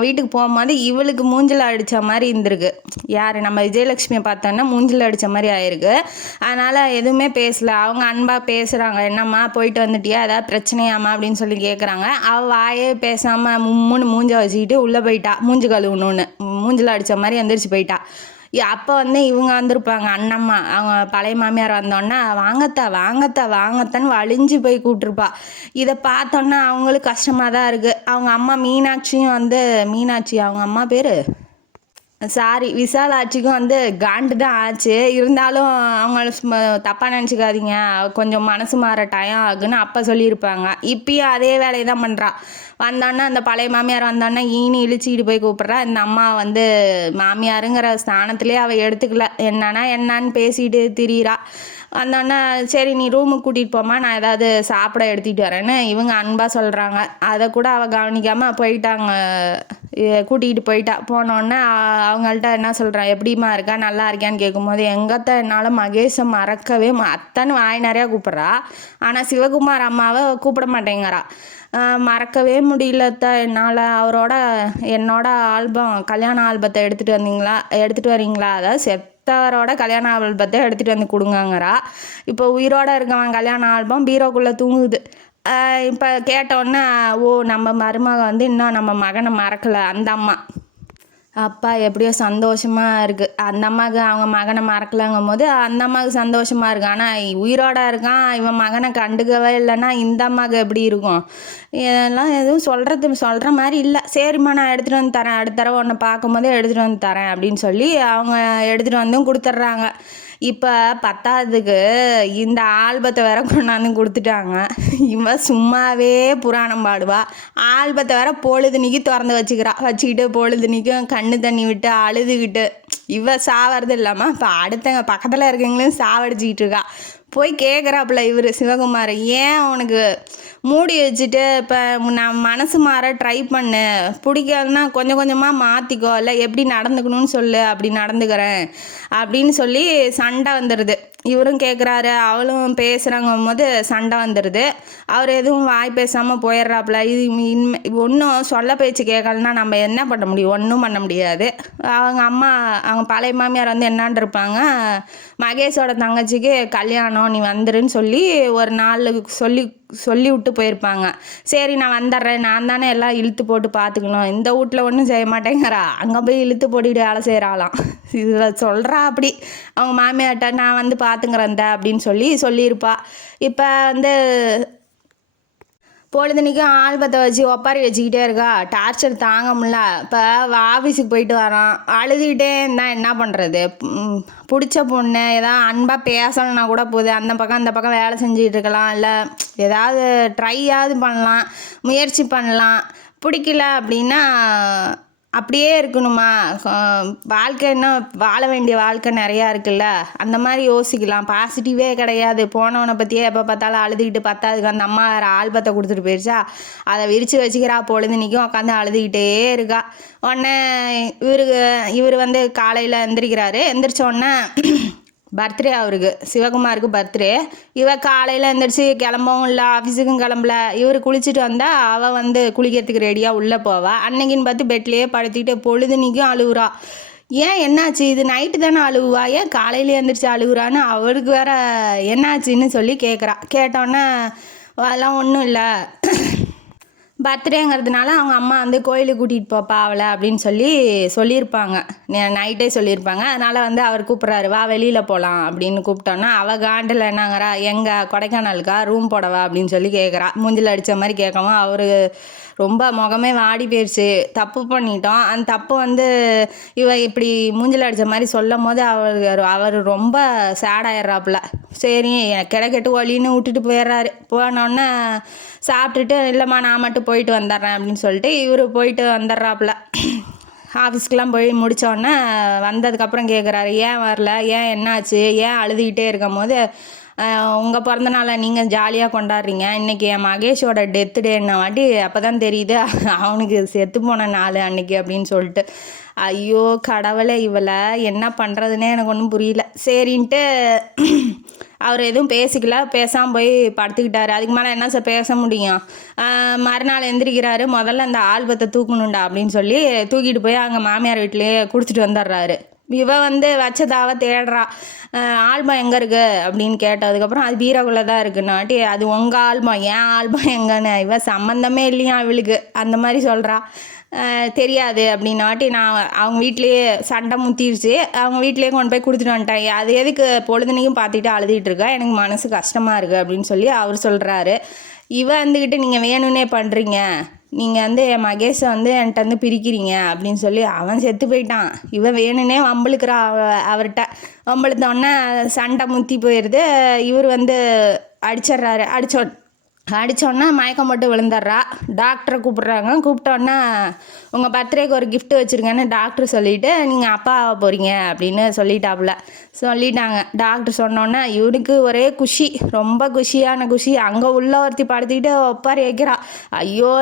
வீட்டுக்கு போகும்போது இவளுக்கு மூஞ்சில் அடித்த மாதிரி இருந்திருக்கு. யார் நம்ம விஜயலட்சுமியை பார்த்தோன்னா மூஞ்சில் அடித்த மாதிரி ஆயிருக்கு. அதனால் எதுவுமே பேசலை. அவங்க அன்பாக பேசுகிறாங்க, என்னம்மா போயிட்டு வந்துட்டியா, ஏதாவது பிரச்சனையாம்மா அப்படின்னு சொல்லி கேட்குறாங்க. அவள் வாயே பேசாமல் மூஞ்ச வச்சுக்கிட்டு உள்ளே போயிட்டா. மூஞ்சி கழுவுணுன்னு மூஞ்சில் அடித்த மாதிரி எந்திரிச்சு போயிட்டா. அப்போ இவங்க வந்திருப்பாங்க, அண்ணம்மா. அவங்க பழைய மாமியார் வந்தோடனே வாங்கத்தான் வலிஞ்சு போய் கூப்பிட்ருப்பா. இதை பார்த்தோன்னா அவங்களுக்கு கஷ்டமாக தான் இருக்குது. அவங்க அம்மா மீனாட்சியும் மீனாட்சி அவங்க அம்மா பேர் விசாலாட்சிக்கும் காண்டு தான் ஆச்சு. இருந்தாலும் அவங்க தப்பாக நினச்சிக்காதீங்க, கொஞ்சம் மனசு மாற டைம் ஆகுன்னு அப்போ சொல்லியிருப்பாங்க. இப்பயும் அதே வேலையை தான் பண்ணுறா. வந்தோடனே அந்த பழைய மாமியார் வந்தோடனே ஈனி இழிச்சிக்கிட்டு போய் கூப்பிட்றா. இந்த அம்மா மாமியாருங்கிற ஸ்தானத்துலேயே அவள் எடுத்துக்கல, என்னான்னு பேசிட்டு திரியிறா. வந்தோடனே சரி நீ ரூமுக்கு கூட்டிகிட்டு போமா, நான் ஏதாவது சாப்பிட எடுத்துகிட்டு வரேன்னு இவங்க அன்பாக சொல்கிறாங்க. அதை கூட அவள் கவனிக்காமல் போயிட்டாங்க, கூட்டிகிட்டு போயிட்டா. போனோடனே அவங்கள்ட்ட என்ன சொல்கிறான், எப்படிமா இருக்கா, நல்லா இருக்கான்னு கேட்கும்போது எங்கத்தான் என்னால் மகேஷை மறக்கவே அத்தன்னு வாய் நிறையா கூப்பிட்றா. ஆனால் சிவகுமார் அம்மாவை கூப்பிட மாட்டேங்கிறா. மறக்கவே முடியலத்த என்னால். என்னோட கல்யாண ஆல்பத்தை எடுத்துகிட்டு வரீங்களா, அதாவது செத்தவரோட கல்யாண ஆல்பத்தை எடுத்துகிட்டு வந்து கொடுங்கங்கிறா. இப்போ உயிரோடு இருக்கவன் கல்யாண ஆல்பம் பீரோக்குள்ளே தூங்குது. இப்போ கேட்டோடனே நம்ம மருமக இன்னும் நம்ம மகனை மறக்கலை அந்த அம்மா. அப்பா எப்படியோ சந்தோஷமாக இருக்குது. அந்த அம்மாவுக்கு அவங்க மகனை மறக்கலைங்கும் போது அந்த அம்மாவுக்கு சந்தோஷமாக இருக்குது. ஆனால் உயிரோட இருக்கான், இவன் மகனை கண்டுக்கவே இல்லைன்னா இந்த அம்மாவுக்கு எப்படி இருக்கும். இதெல்லாம் எதுவும் சொல்கிற மாதிரி இல்லை. சரிம்மா நான் எடுத்துகிட்டு வந்து தரேன், அடுத்த தடவை உன்னை பார்க்கும்போதே எடுத்துகிட்டு வந்து தரேன் அப்படின்னு சொல்லி அவங்க எடுத்துகிட்டு வந்தும் கொடுத்துட்றாங்க. இப்போ பத்தாவதுக்கு இந்த ஆல்பத்தை வேற கொண்டாந்து கொடுத்துட்டாங்க. இவன் சும்மாவே புராணம் பாடுவா, ஆல்பத்தை வேற பொழுதுனிக்கு திறந்து வச்சுக்கிட்டு பொழுதுனிக்கும் கண்ணு தண்ணி விட்டு அழுதுகிட்டு இவ சாவறது இல்லாமல் இப்போ அடுத்தவங்க பக்கத்தில் இருக்கவங்களையும் சாவடிச்சிக்கிட்டு இருக்கா. போய் கேட்குறாப்புல இவர் சிவகுமார், ஏன் உனக்கு மூடி வச்சுட்டு இப்போ நான் மனசு மாற ட்ரை பண்ணு, பிடிக்காதுன்னா கொஞ்சம் கொஞ்சமாக மாற்றிக்கோ, இல்லை எப்படி நடந்துக்கணும்னு சொல்லு, அப்படி நடந்துக்கிறேன் அப்படின்னு சொல்லி சண்டை வந்துடுது. இவரும் கேட்குறாரு, அவளும் பேசுகிறாங்க போது சண்டை வந்துடுது. அவர் எதுவும் வாய் பேசாமல் போயிடுறாப்புல. இது ஒன்றும் சொல்ல பேச்சு கேட்கலன்னா நம்ம என்ன பண்ண முடியும்? ஒன்றும் பண்ண முடியாது. அவங்க அம்மா, அவங்க பழைய மாமியார் வந்து என்னான் இருப்பாங்க, மகேஷோட தங்கச்சிக்கு கல்யாணம், நீ வந்துருன்னு சொல்லி ஒரு நாள் சொல்லி விட்டு போயிருப்பாங்க. சரி நான் வந்துடுறேன், நான் தானே எல்லாம் இழுத்து போட்டு பார்த்துக்கணும், இந்த வீட்டில் ஒன்றும் செய்ய மாட்டேங்கிறா, அங்கே போய் இழுத்து போட்டுக்கிட்டு வேலை செய்கிறாளாம். இதில் சொல்கிறா அப்படி அவங்க மாமியார்ட்ட, நான் வந்து பார்த்துங்கிறேன் அப்படின்னு சொல்லியிருப்பா. இப்போ வந்து பொழுதுனிக்கும் ஆல்பத்தை வச்சு ஒப்பாரி வச்சுக்கிட்டே இருக்கா, டார்ச்சர் தாங்க முடியல. இப்போ ஆஃபீஸுக்கு போயிட்டு வரான், அழுதுகிட்டே இருந்தால் என்ன பண்ணுறது? பிடிச்ச பொண்ணு ஏதாவது அன்பாக பேசலைன்னா கூட போகுது, அந்த பக்கம் இந்த பக்கம் வேலை செஞ்சுக்கிட்டு இருக்கலாம், இல்லை ஏதாவது ட்ரையாவது பண்ணலாம், முயற்சி பண்ணலாம். பிடிக்கல அப்படின்னா அப்படியே இருக்கணுமா? வாழ்க்கைன்னா வாழ வேண்டிய வாழ்க்கை நிறையா இருக்குல்ல, அந்த மாதிரி யோசிக்கலாம். பாசிட்டிவே கிடையாது. போனவனை பற்றியே எப்போ பார்த்தாலும் அழுதுகிட்டு, பத்தாதுக்கு அந்த அம்மா வேறு ஆல்பத்தை கொடுத்துட்டு போயிடுச்சா, அதை விரித்து வச்சுக்கிறா. பொழுதுனிக்கும் உட்காந்து அழுதுகிட்டே இருக்கா. உடனே இவர் வந்து காலையில் எந்திரிக்கிறாரு. எந்திரிச்ச உடனே பர்த்டே, அவருக்கு சிவகுமாருக்கு பர்த்டே. காலையில் எழுந்திரிச்சு கிளம்பவும் இல்லை, ஆஃபீஸுக்கும் கிளம்பல. இவர் குளிச்சுட்டு வந்தால் அவள் வந்து குளிக்கிறதுக்கு ரெடியாக உள்ளே போவா. அன்னைக்குன்னு பார்த்து பெட்லேயே படுத்திட்டு பொழுதுனிக்கும் அழுகுறா. ஏன் என்னாச்சு? இது நைட்டு தானே அழுகுவா, ஏன் காலையிலே எழுந்திரிச்சு அழுகுறான்னு அவருக்கு வேற என்னாச்சுன்னு சொல்லி கேட்டோன்னே அதெல்லாம் ஒன்றும் இல்லை, பர்த்டேங்கிறதுனால அவங்க அம்மா வந்து கோயிலுக்கு கூட்டிகிட்டு போப்பா அவளை அப்படின்னு சொல்லியிருப்பாங்க. நைட்டே சொல்லியிருப்பாங்க. அதனால் வந்து அவர் கூப்பிட்றாரு, வா வெளியில் போகலாம் அப்படின்னு கூப்பிட்டோன்னா அவள் காண்டில் என்னங்கிறா, எங்கள் கொடைக்கானலுக்கா ரூம் போடவா அப்படின்னு சொல்லி கேட்குறா. மூஞ்சில் அடித்த மாதிரி கேட்கவும் அவர் ரொம்ப முகமே வாடி போயிடுச்சு. தப்பு பண்ணிட்டோம், அந்த தப்பு வந்து இப்படி மூஞ்சில் அடித்த மாதிரி சொல்லும் போது அவர் ரொம்ப சேடாயிடுறாப்புல. சரி கிடைக்கட்டு ஒலின்னு விட்டுட்டு போயிடுறாரு. போனோடனே சாப்பிட்டுட்டு, இல்லைம்மா நான் மட்டும் போயிட்டு வந்துடுறேன் அப்படின்னு சொல்லிட்டு இவர் போயிட்டு வந்துடுறாப்புல. ஆஃபீஸ்க்கெலாம் போய் முடித்தோடனே வந்ததுக்கப்புறம் கேட்குறாரு, ஏன் வரல, ஏன் என்னாச்சு, ஏன் அழுதுகிட்டே இருக்கும் போது, உங்கள் பிறந்த நாளை நீங்கள் ஜாலியாக கொண்டாடுறீங்க, இன்றைக்கி என் மகேஷோட டெத்து டேன்ன வாட்டி அப்போ தான் தெரியுது அவனுக்கு செத்து போன நாள் அன்றைக்கி அப்படின்னு சொல்லிட்டு. ஐயோ கடவுளை, இவளை என்ன பண்ணுறதுனே எனக்கு ஒன்றும் புரியல. சரின்ட்டு அவர் எதுவும் பேசாமல் போய் படுத்துக்கிட்டாரு. அதுக்கு மேலே என்ன சார் பேச முடியும்? மறுநாள் எந்திரிக்கிறாரு, முதல்ல அந்த ஆல்பத்தை தூக்கணுண்டா அப்படின்னு சொல்லி தூக்கிட்டு போய் அங்கே மாமியார் வீட்டிலேயே கொடுத்துட்டு வந்துடுறாரு. வந்து வச்சதாவ தேடுறா, ஆல்பம் எங்கே இருக்குது அப்படின்னு கேட்டதுக்கப்புறம் அது பீரோக்குள்ளே தான் இருக்குன்னாட்டி, அது உங்கள் ஆல்பம், ஏன் ஆல்பம் எங்கன்னு சம்மந்தமே இல்லையா அவளுக்கு, அந்த மாதிரி சொல்கிறா. தெரியாது அப்படின்னாட்டி நான் அவங்க வீட்லேயே சண்டை முத்திருச்சு, அவங்க வீட்லேயே கொண்டு போய் கொடுத்துட்டு வந்துட்டேன், அது எதுக்கு பொழுதுனையும் பார்த்துட்டு அழுதுகிட்டு இருக்கா, எனக்கு மனசு கஷ்டமாக இருக்குது அப்படின்னு சொல்லி அவர் சொல்கிறாரு. வந்துக்கிட்டு நீங்கள் வேணும்னே பண்ணுறீங்க, நீங்கள் வந்து என் மகேஷை வந்து என்கிட்ட வந்து பிரிக்கிறீங்க அப்படின்னு சொல்லி அவன் செத்து போயிட்டான். வேணும்னே வம்பளுக்குறா அவர்கிட்ட. வம்பளுத்தோடனே சண்டை முத்தி போயிடுது. இவர் வந்து அடிச்சிட்றாரு. அடித்தோடனே மயக்கம் போட்டு விழுந்துடுறா. டாக்டரை கூப்பிட்டோன்னே உங்கள் பர்த்டேக்கு ஒரு கிஃப்ட் வச்சுருங்கன்னு டாக்டர் சொல்லிவிட்டு நீங்கள் அப்பாவை போகிறீங்க அப்படின்னு சொல்லிட்டாங்க. டாக்டர் சொன்னோன்னே இவனுக்கு ஒரே குஷி, ரொம்ப குஷியான குஷி. அங்கே உள்ள ஒருத்தி படுத்திக்கிட்டு ஒப்பாரி வைக்கிறா. ஐயோ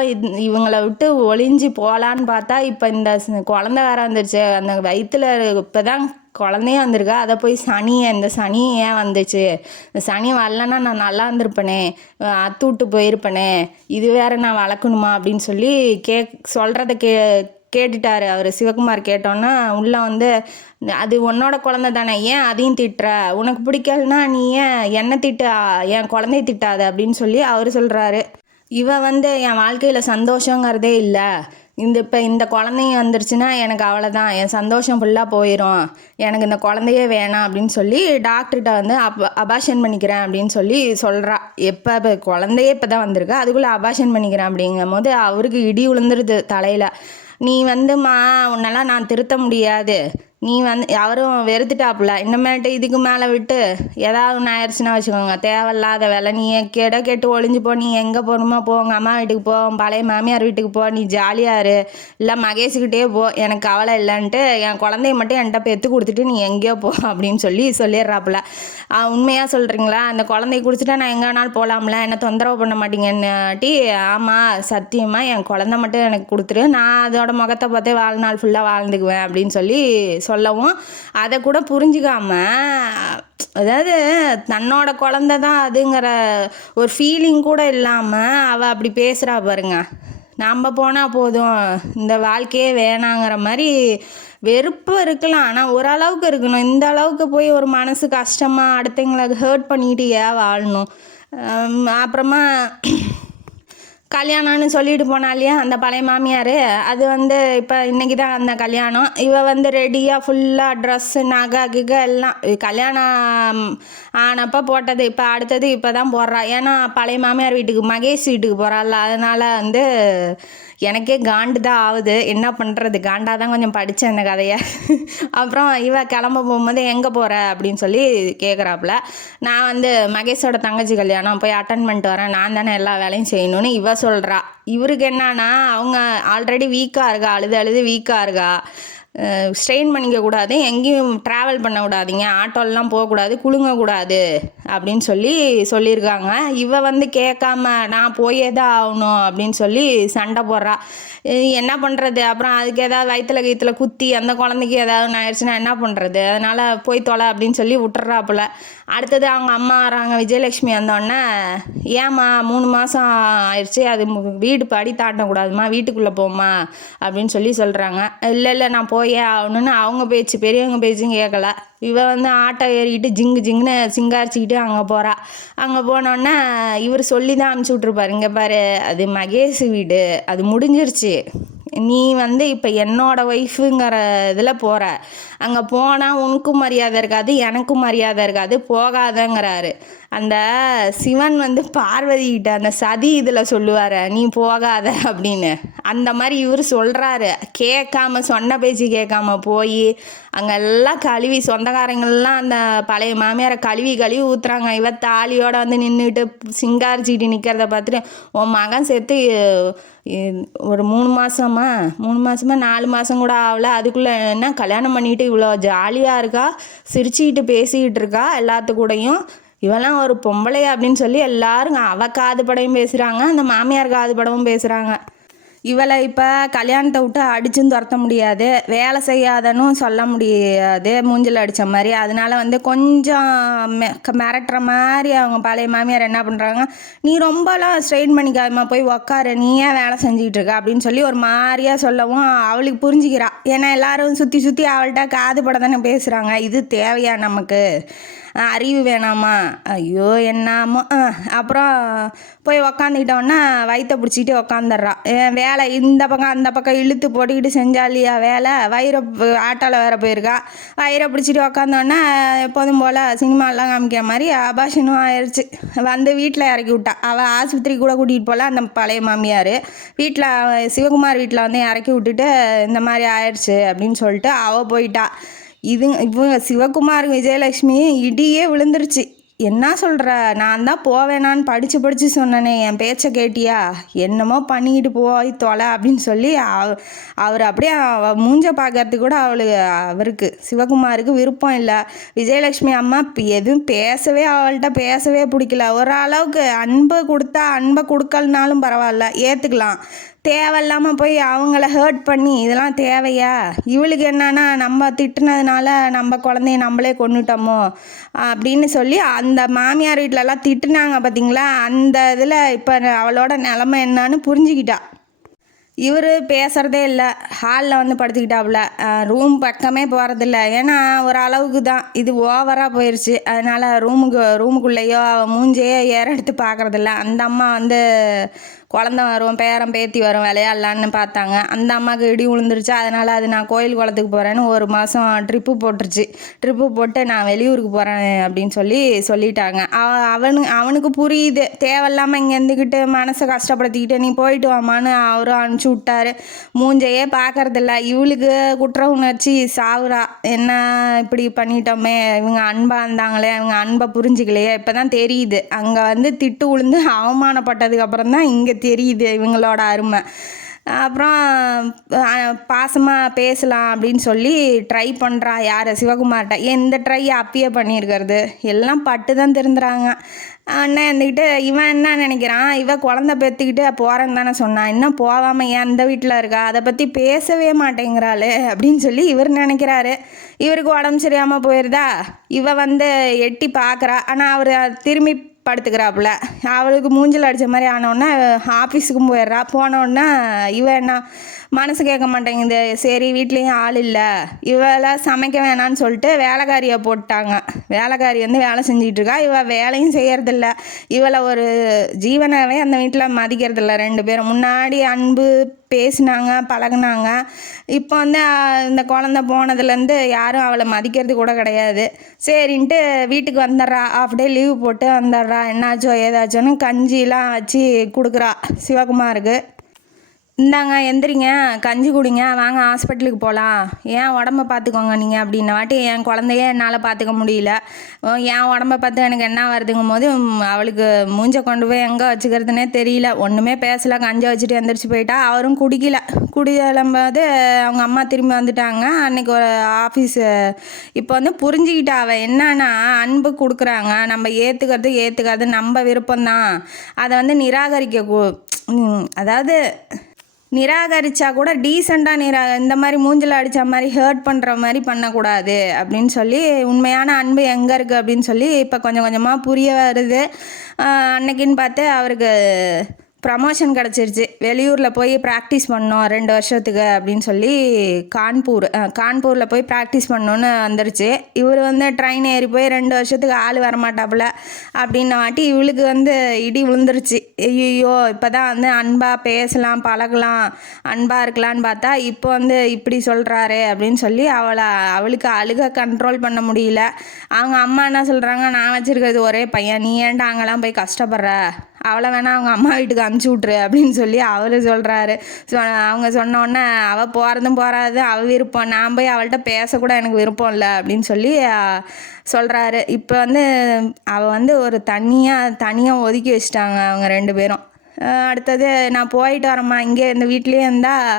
இவங்களை விட்டு ஒளிஞ்சு போகலான்னு பார்த்தா இப்போ இந்த குழந்தை வேற வந்துருச்சு, அந்த வயிற்றுல இப்போ தான் குழந்தையும் வந்திருக்கா, அதை போய் இந்த சனி ஏன் வந்துச்சு, இந்த சனி வரலன்னா நான் நல்லா இருந்திருப்பேனே, அத்துவிட்டு போயிருப்பேனே, இது வேற நான் வளர்க்கணுமா அப்படின்னு சொல்லி சொல்கிறத கேட்டுட்டாரு அவர். சிவகுமார் கேட்டோன்னா உள்ளே வந்து, அது உன்னோட குழந்தை தானே, ஏன் அதையும் திட்டுற, உனக்கு பிடிக்கலன்னா நீ ஏன் என்னை என் குழந்தைய திட்டாத அப்படின்னு சொல்லி அவர் சொல்கிறாரு. வந்து என் வாழ்க்கையில் சந்தோஷங்கிறதே இல்லை, இப்போ இந்த குழந்தையும் வந்துருச்சுன்னா எனக்கு அவ்வளோதான், என் சந்தோஷம் ஃபுல்லாக போயிடும், எனக்கு இந்த குழந்தையே வேணாம் அப்படின்னு சொல்லி டாக்டர்கிட்ட வந்து அபாஷன் பண்ணிக்கிறேன் அப்படின்னு சொல்கிறா. இப்போ குழந்தையே இப்போ தான் வந்திருக்கு, அதுக்குள்ளே அபாஷன் பண்ணிக்கிறேன் அப்படிங்கும் போது அவருக்கு இடி விழுந்துருது தலையில். நீ வந்துமா உன்னெல்லாம் நான் திருத்த முடியாது, நீ வந்து அவரும் வெறுத்துட்டாப்புல. இன்னமேட்டு இதுக்கு மேலே விட்டு ஏதாவது ஒன்று ஆயிடுச்சுன்னா வச்சுக்கோங்க, தேவையில்லாத வேலை, நீ கெட்டு ஒளிஞ்சு போ, நீ எங்கே போகணுமோ போ, உங்கள் அம்மா வீட்டுக்கு போ, பழைய மாமியார் வீட்டுக்கு போ, நீ ஜாலியாக இரு, இல்லை மகேஷுக்கிட்டே போ, எனக்கு கவலை இல்லைன்ட்டு என் குழந்தைய மட்டும் என்கிட்ட பெற்று கொடுத்துட்டு நீ எங்கேயோ போ அப்படின்னு சொல்லிடுறாப்புல. உண்மையாக சொல்கிறீங்களா? அந்த குழந்தைய குடிச்சிட்டா நான் எங்கே வேணாலும் போகலாம்ல, என்ன தொந்தரவு பண்ண மாட்டீங்கன்னாட்டி, ஆமாம் சத்தியமாக என் குழந்தை மட்டும் எனக்கு கொடுத்துரு, நான் அதோட முகத்தை பார்த்தே வாழ்நாள் ஃபுல்லாக வாழ்ந்துக்குவேன் அப்படின்னு சொல்லவும், அதை கூட புரிஞ்சுக்காம, அதாவது தன்னோட குழந்தை தான் அதுங்கிற ஒரு ஃபீலிங் கூட இல்லாமல் அவள் அப்படி பேசுகிறா பாருங்க. நம்ம போனால் போதும், இந்த வாழ்க்கையே வேணாங்கிற மாதிரி வெறுப்பு இருக்கலாம், ஆனால் ஓரளவுக்கு இருக்கணும். இந்த அளவுக்கு போய் ஒரு மனசு கஷ்டமாக அடுத்தவங்களை ஹர்ட் பண்ணிக்கிட்டு ஏன் வாழணும்? அப்புறமா கல்யாணம்னு சொல்லிட்டு போனாலையா அந்த பழைய மாமியார், அது வந்து இப்போ இன்றைக்கி தான் அந்த கல்யாணம். இவள் ரெடியாக ஃபுல்லாக ட்ரெஸ்ஸு நகை கிகை எல்லாம் கல்யாணம் ஆனப்போ போட்டது, இப்போ அடுத்தது இப்போ தான் போடுறா. ஏன்னா பழைய மாமியார் வீட்டுக்கு மகேஷ் வீட்டுக்கு போகிறாள், அதனால் எனக்கே காண்டு தான் ஆகுது. என்ன பண்ணுறது, காண்டாக தான் கொஞ்சம் படித்தேன் இந்த கதையை. அப்புறம் கிளம்ப போகும்போது எங்கே போகிற அப்படின்னு சொல்லி கேட்குறாப்புல. நான் மகேஷோட தங்கச்சி கல்யாணம் போய் அட்டன் பண்ணிட்டு வரேன், நான் தானே எல்லா வேலையும் செய்யணும்னு சொல்கிறா. இவருக்கு என்னன்னா, அவங்க ஆல்ரெடி வீக்காக இருக்கா, அழுது வீக்காக இருக்கா, ஸ்ட்ரெயின் பண்ணிக்க கூடாது, எங்கேயும் ட்ராவல் பண்ணக்கூடாதீங்க, ஆட்டோலாம் போகக்கூடாது, குலுங்கக்கூடாது அப்படின்னு சொல்லியிருக்காங்க. கேட்காம நான் போயே தான் ஆகணும் அப்படின்னு சொல்லி சண்டை போடுறா. என்ன பண்ணுறது? அப்புறம் அதுக்கு ஏதாவது வயிற்றுல குத்தி அந்த குழந்தைக்கு ஏதாவது ஆயிடுச்சுன்னா என்ன பண்ணுறது? அதனால் போய் தொலை அப்படின்னு சொல்லி விட்டுறாப்புல. அடுத்தது அவங்க அம்மா வராங்க, விஜயலட்சுமி வந்தோடனே, ஏம்மா 3 மாதம் ஆயிடுச்சு, அது வீடு படி தாண்டக்கூடாதுமா, வீட்டுக்குள்ளே போம்மா அப்படின்னு சொல்கிறாங்க. இல்லை நான் போயே ஆகணும்னு அவங்க பேச்சு, பெரியவங்க பேச்சும் கேட்கல. ஆட்டோ ஏறிக்கிட்டு ஜிங்குன்னு சிங்காரிச்சிக்கிட்டு அங்கே போகிறா. அங்கே போனோடனே இவர் சொல்லி தான் அனுப்பிச்சி விட்ருப்பாரு, இங்கே பாரு அது மகேஷ் வீடு, அது முடிஞ்சிருச்சு, நீ இப்போ என்னோட ஒய்ஃபுங்கிற இதில் போகிற, அங்கே போனால் உனக்கும் மரியாதை இருக்காது, எனக்கும் மரியாதை இருக்காது, போகாதங்கிறாரு. அந்த சிவன் பார்வதிக்கிட்ட அந்த சதி இதில் சொல்லுவார், நீ போகாத அப்படின்னு, அந்த மாதிரி இவர் சொல்கிறாரு. கேட்காம, சொன்ன பேச்சு கேட்காம போய் அங்கெல்லாம் கழுவி, சொந்தக்காரங்கள்லாம் அந்த பழைய மாமியாரை கழுவி ஊற்றுறாங்க. தாலியோடு நின்றுட்டு சிங்காரிச்சிக்கிட்டு நிற்கிறத பார்த்துட்டு, உன் மகன் சேர்த்து ஒரு 3 மாதமா 4 மாதம் கூட ஆகலை, அதுக்குள்ளே என்ன கல்யாணம் பண்ணிக்கிட்டு இவ்வளோ ஜாலியாக இருக்கா, சிரிச்சுக்கிட்டு பேசிக்கிட்டு இருக்கா எல்லாத்துக்கூடையும், இவெல்லாம் ஒரு பொம்பளை அப்படின்னு சொல்லி எல்லாரும் அவள் காதுபடையும் பேசுகிறாங்க, அந்த மாமியார் காதுபடவும் பேசுகிறாங்க. இவளை இப்போ கல்யாணத்தை விட்டு அடிச்சும் துரத்த முடியாது, வேலை செய்யாதன்னு சொல்ல முடியாது, மூஞ்சில் அடித்த மாதிரி. அதனால கொஞ்சம் மிரட்டுற மாதிரி அவங்க பழைய மாமியார் என்ன பண்ணுறாங்க, நீ ரொம்பலாம் ஸ்ட்ரெயின் பண்ணிக்காதம்மா, போய் உக்காரு, நீ ஏன் வேலை செஞ்சுக்கிட்டு இருக்க அப்படின்னு சொல்லி ஒரு மாதிரியாக சொல்லவும் அவளுக்கு புரிஞ்சுக்கிறா. ஏன்னா எல்லாரும் சுற்றி அவள்கிட்ட காது பட தானே பேசுகிறாங்க. இது தேவையா நமக்கு? அறிவு வேணாமா? ஐயோ என்னாமோ. அப்புறம் போய் உக்காந்துக்கிட்டோன்னா வயிற்றை பிடிச்சிக்கிட்டு உக்காந்துடுறா. வேலை இந்த பக்கம் அந்த பக்கம் இழுத்து போட்டுக்கிட்டு செஞ்சாலியா வேலை, ஆட்டோவில் வேற போயிருக்கா. வயிறை பிடிச்சிட்டு உக்காந்தோன்னா எப்போதும் போல் சினிமாலாம் காமிக்கிற மாதிரி அபாஷனும் ஆயிடுச்சு. வீட்டில் இறக்கி விட்டா. அவள் ஆஸ்பத்திரிக்கு கூட கூட்டிகிட்டு போகல அந்த பழைய மாமியார். வீட்டில் சிவகுமார் வீட்டில் இறக்கி விட்டுட்டு இந்த மாதிரி ஆயிடுச்சு அப்படின்னு சொல்லிட்டு அவள் போயிட்டா. இவங்க சிவகுமார் விஜயலட்சுமி இடியே விழுந்துருச்சு. என்ன சொல்கிற, நான் தான் போவேனான்னு படித்து சொன்னனே, என் பேச்சை கேட்டியா, என்னமோ பண்ணிக்கிட்டு போய் தொலை அப்படின்னு சொல்லி அவர் அப்படியே மூஞ்ச பார்க்கறதுக்கு கூட அவருக்கு சிவகுமாருக்கு விருப்பம் இல்லை. விஜயலட்சுமி அம்மா எதுவும் அவள்கிட்ட பேசவே பிடிக்கல. ஓரளவுக்கு அன்பை கொடுத்தா, அன்பை கொடுக்கலனாலும் பரவாயில்ல, ஏற்றுக்கலாம். தேவையில்லாமல் போய் அவங்கள ஹர்ட் பண்ணி இதெல்லாம் தேவையா? இவளுக்கு என்னன்னா, நம்ம திட்டுனதுனால நம்ம குழந்தைய நம்மளே கொண்டுட்டோமோ அப்படின்னு சொல்லி அந்த மாமியார் வீட்டிலலாம் திட்டுனாங்க பார்த்தீங்களா, அந்த இதில் இப்போ அவளோட நிலமை என்னான்னு புரிஞ்சுக்கிட்டா. இவர் பேசுகிறதே இல்லை, ஹாலில் படுத்துக்கிட்டாப்புல, ரூம் பக்கமே போகிறதில்ல. ஏன்னா ஒரு அளவுக்கு தான், இது ஓவராக போயிடுச்சு. அதனால் ரூமுக்குள்ளேயோ அவள் மூஞ்சையோ எடுத்து பார்க்குறதில்ல. அந்த அம்மா குழந்த வரும், பேரன் பேத்தி வரும், விளையாடலான்னு பார்த்தாங்க. அந்த அம்மாவுக்கு இடி விழுந்துருச்சு. அதனால் அது நான் கோயில் குளத்துக்கு போகிறேன்னு ஒரு மாதம் ட்ரிப்பு போட்டுருச்சு. ட்ரிப்பு போட்டு நான் வெளியூருக்கு போகிறேன் அப்படின்னு சொல்லிட்டாங்க. அவனுக்கு புரியுது, தேவையில்லாமல் இங்கே இருந்துக்கிட்டு மனசை கஷ்டப்படுத்திக்கிட்டு நீ போயிட்டு வாமான்னு அவரும் அனுப்பிச்சி விட்டாரு. மூஞ்சையே பார்க்கறதில்ல. இவளுக்கு குற்ற உணர்ச்சி சாவுரா, என்ன இப்படி பண்ணிட்டோமே, இவங்க அன்பாக இருந்தாங்களே, அவங்க அன்பை புரிஞ்சிக்கலையே, இப்போ தான் தெரியுது. அங்கே வந்து திட்டு விழுந்து அவமானப்பட்டதுக்கு அப்புறம் தான் இங்கே தெரியுது இவங்களோட அருமை. அப்புறம் பாசமாக பேசலாம் அப்படின்னு சொல்லி ட்ரை பண்ணுறா. யார்? சிவகுமார்கிட்ட. இந்த ட்ரை அப்பயே பண்ணியிருக்கிறது எல்லாம் பட்டு தான் திருந்துறாங்க. அண்ணன் இருந்துக்கிட்டு இவன் என்ன நினைக்கிறான், இவன் குழந்த பெற்றுக்கிட்டு போகிறேன்னு தானே சொன்னான், இன்னும் போகாமல் ஏன் அந்த வீட்டில் இருக்கா, அதை பற்றி பேசவே மாட்டேங்கிறாள் அப்படின்னு சொல்லி இவர் நினைக்கிறாரு. இவருக்கு உடம்பு சரியாமல் போயிடுதா. இவ வந்து எட்டி பார்க்குறா. ஆனால் அவர் திரும்பி படுத்துக்கிறாப்புல. அவளுக்கு மூஞ்சில் அடித்த மாதிரி ஆனோடனே ஆஃபீஸுக்கும் போயிடுறா. போனோடனே இவன் என்ன மனசு கேட்க மாட்டேங்குது. சரி, வீட்லேயும் ஆள் இல்லை, இவளை சமைக்க வேணான்னு சொல்லிட்டு வேலைக்காரியை போட்டாங்க. வேலைக்காரி வந்து வேலை செஞ்சிகிட்ருக்கா. இவள் வேலையும் செய்யறதில்ல. இவளை ஒரு ஜீவனாவே அந்த வீட்டில் மதிக்கிறதில்ல. 2 பேரும் முன்னாடி அன்பு பேசினாங்க, பழகுனாங்க. இப்போ வந்து இந்த குழந்த போனதுலேருந்து யாரும் அவளை மதிக்கிறது கூட கிடையாது. சரின்ட்டு வீட்டுக்கு வந்துடுறா. ஆஃப் டே லீவ் போட்டு வந்துடுறா. என்னாச்சோ ஏதாச்சோன்னு கஞ்சிலாம் வச்சு கொடுக்குறா சிவகுமாருக்கு. இந்தாங்க, எந்திரிங்க, கஞ்சி குடிங்க, வாங்க ஹாஸ்பிட்டலுக்கு போகலாம், ஏன் உடம்ப பார்த்துக்கோங்க நீங்கள் அப்படின்ன வாட்டி என் குழந்தைய என்னால் பார்த்துக்க முடியல, என் உடம்ப பார்த்து எனக்கு என்ன வருதுங்கும் போது அவளுக்கு மூஞ்சை கொண்டு போய் எங்கே வச்சுக்கிறதுனே தெரியல. ஒன்றுமே பேசலை. கஞ்சி வச்சுட்டு எந்திரிச்சு போயிட்டா. அவரும் குடிக்கலம்போது அவங்க அம்மா திரும்பி வந்துட்டாங்க. அன்றைக்கி ஒரு ஆஃபீஸு இப்போ வந்து புரிஞ்சுக்கிட்டா. அவள் என்னன்னா, அன்பு கொடுக்குறாங்க, நம்ம ஏற்றுக்கிறது நம்ம விருப்பம்தான். அதை வந்து அதாவது நிராகரித்தா கூட டீசெண்டாக இந்த மாதிரி மூஞ்சில் அடித்த மாதிரி ஹர்ட் பண்ணுற மாதிரி பண்ணக்கூடாது அப்படின்னு சொல்லி உண்மையான அன்பு எங்கே இருக்குது அப்படின்னு சொல்லி இப்போ கொஞ்சம் கொஞ்சமாக புரிய வருது. அன்னைக்குன்னு பார்த்து அவருக்கு ப்ரமோஷன் கிடச்சிருச்சு. வெளியூரில் போய் ப்ராக்டிஸ் பண்ணோம் 2 வருஷத்துக்கு அப்படின்னு சொல்லி கான்பூரில் போய் ப்ராக்டிஸ் பண்ணோன்னு வந்துருச்சு. இவர் வந்து ட்ரெயின் ஏறி போய் 2 வருஷத்துக்கு ஆள் வரமாட்டாப்புல அப்படின்ன வாட்டி இவளுக்கு வந்து இடி விழுந்துருச்சு. ஐயோ, இப்போ தான் வந்து அன்பாக பேசலாம், பழகலாம், அன்பாக இருக்கலான்னு பார்த்தா இப்போ வந்து இப்படி சொல்கிறாரு அப்படின்னு சொல்லி அவளுக்கு அழுக கண்ட்ரோல் பண்ண முடியல. அவங்க அம்மா என்ன சொல்கிறாங்க, நான் வச்சுருக்கிறது ஒரே பையன், நீ ஏன்டா அங்கெல்லாம் போய் கஷ்டப்படுற, அவளை வேணா அவங்க அம்மா வீட்டுக்கு அனுப்பிச்சி விட்ரு அப்படின்னு சொல்லி அவர் சொல்கிறாரு. அவங்க சொன்னோடனே அவள் போகிறது அவள் விருப்பம், நான் போய் அவள்கிட்ட பேசக்கூட எனக்கு விருப்பம் இல்லை அப்படின்னு சொல்லி சொல்கிறாரு. இப்போ வந்து அவள் வந்து ஒரு தனியாக ஒதுக்கி வச்சிட்டாங்க அவங்க 2 பேரும். அடுத்தது நான் போயிட்டு வரேம்மா, இங்கே இந்த வீட்லேயே இருந்தால்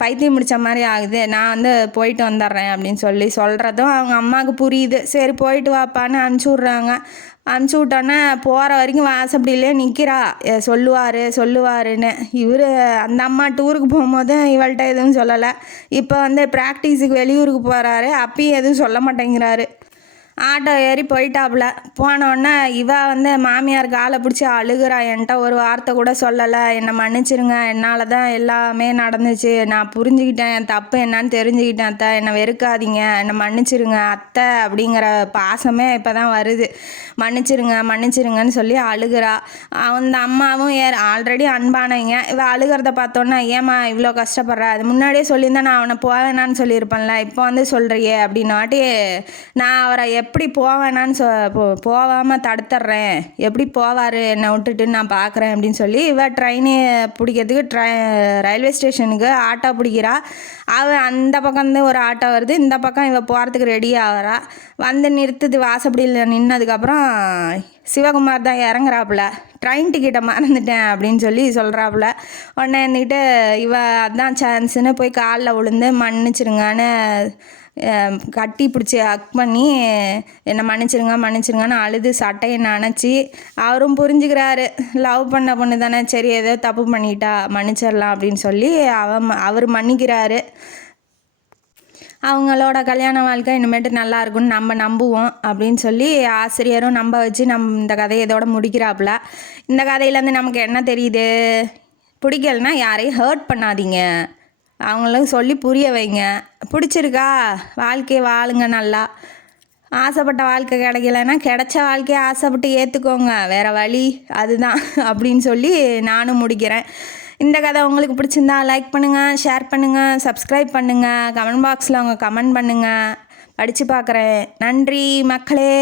பைத்தியம் முடித்த மாதிரி ஆகுது, நான் வந்து போயிட்டு வந்துடுறேன் அப்படின்னு சொல்கிறதும் அவங்க அம்மாவுக்கு புரியுது. சரி போயிட்டு வாப்பான்னு அனுப்பிச்சி விட்றாங்க. அனுப்பிச்சி விட்டோன்னே போகிற வரைக்கும் வாசப்படியிலே நிற்கிறா, சொல்லுவாருன்னு. இவர் அந்த அம்மா டூருக்கு போகும்போது இவள்கிட்ட எதுவும் சொல்லலை. இப்போ வந்து ப்ராக்டிஸுக்கு வெளியூருக்கு போகிறாரு, அப்பயும் எதுவும் சொல்ல மாட்டேங்கிறாரு. ஆட்டோ ஏறி போயிட்டாப்புல. போனோடனே வந்து மாமியார் காலை பிடிச்சி அழுகிறா. என்கிட்ட ஒரு வார்த்தை கூட சொல்லலை, என்னை மன்னிச்சிருங்க, என்னால் தான் எல்லாமே நடந்துச்சு, நான் புரிஞ்சுக்கிட்டேன், என் தப்பு என்னன்னு தெரிஞ்சுக்கிட்டேன் அத்தை, என்னை வெறுக்காதீங்க, என்னை மன்னிச்சிருங்க அத்தை அப்படிங்கிற பாசமே இப்போ தான் வருது, மன்னிச்சிருங்கன்னு சொல்லி அழுகிறா. அந்த அம்மாவும் ஆல்ரெடி அன்பானவங்க. இவள் அழுகிறத பார்த்தோன்னா, ஏம்மா இவ்வளோ கஷ்டப்படுற, அது முன்னாடியே சொல்லியிருந்தேன், நான் அவனை போவேணான்னு சொல்லியிருப்பேன்ல, இப்போ வந்து சொல்கிறியே அப்படின்னாட்டி நான் அவரை எப்படி போவேனான்னு போகாமல் தடுத்துட்றேன், எப்படி போவார் என்னை விட்டுட்டு நான் பார்க்குறேன் அப்படின்னு சொல்லி இவள் ட்ரெயினு பிடிக்கிறதுக்கு ரயில்வே ஸ்டேஷனுக்கு ஆட்டோ பிடிக்கிறா. அவள் அந்த பக்கம்தான் ஒரு ஆட்டோ வருது, இந்த பக்கம் இவள் போகிறதுக்கு ரெடி ஆகிறா. வந்து நிறுத்துது வாசப்படியில். நின்னதுக்கப்புறம் சிவகுமார் தான் இறங்குறாப்புல. ட்ரெயின் டிக்கெட்டை மறந்துட்டேன் அப்படின்னு சொல்லி சொல்கிறாப்புல. உடனே இருந்துக்கிட்டு அதான் சான்ஸுன்னு போய் காலில் விழுந்து மன்னிச்சிருங்கன்னு கட்டி பிடிச்சி ஹக் பண்ணி என்னை மன்னிச்சிருங்கன்னு அழுது சட்டையை நனைச்சி அவரும் புரிஞ்சுக்கிறாரு, லவ் பண்ண பொண்ணு தானே, சரி ஏதோ தப்பு பண்ணிட்டா மன்னிச்சிடலாம் அப்படின்னு சொல்லி அவர் மன்னிக்கிறாரு. அவங்களோட கல்யாண வாழ்க்கை இனிமேட்டு நல்லா இருக்குன்னு நம்ம நம்புவோம் அப்படின்னு சொல்லி ஆசிரியரும் நம்ப வச்சு இந்த கதையை இதோட முடிக்கிறாப்புல. இந்த கதையிலேருந்து நமக்கு என்ன தெரியுது, பிடிக்கலனா யாரையும் ஹர்ட் பண்ணாதீங்க, அவங்களுக்கு சொல்லி புரிய வைங்க, பிடிச்சிருக்கா வாழ்க்கையை வாழுங்க நல்லா, ஆசைப்பட்ட வாழ்க்கை கிடைக்கலன்னா கிடைச்ச வாழ்க்கையை ஆசைப்பட்டு ஏற்றுக்கோங்க, வேறு வழி அதுதான் அப்படின்னு சொல்லி நானும் முடிக்கிறேன். இந்த கதை உங்களுக்கு பிடிச்சிருந்தா லைக் பண்ணுங்கள், ஷேர் பண்ணுங்கள், சப்ஸ்கிரைப் பண்ணுங்கள், கமெண்ட் பாக்ஸில் உங்கள் கமெண்ட் பண்ணுங்கள், படித்து பார்க்குறேன். நன்றி மக்களே.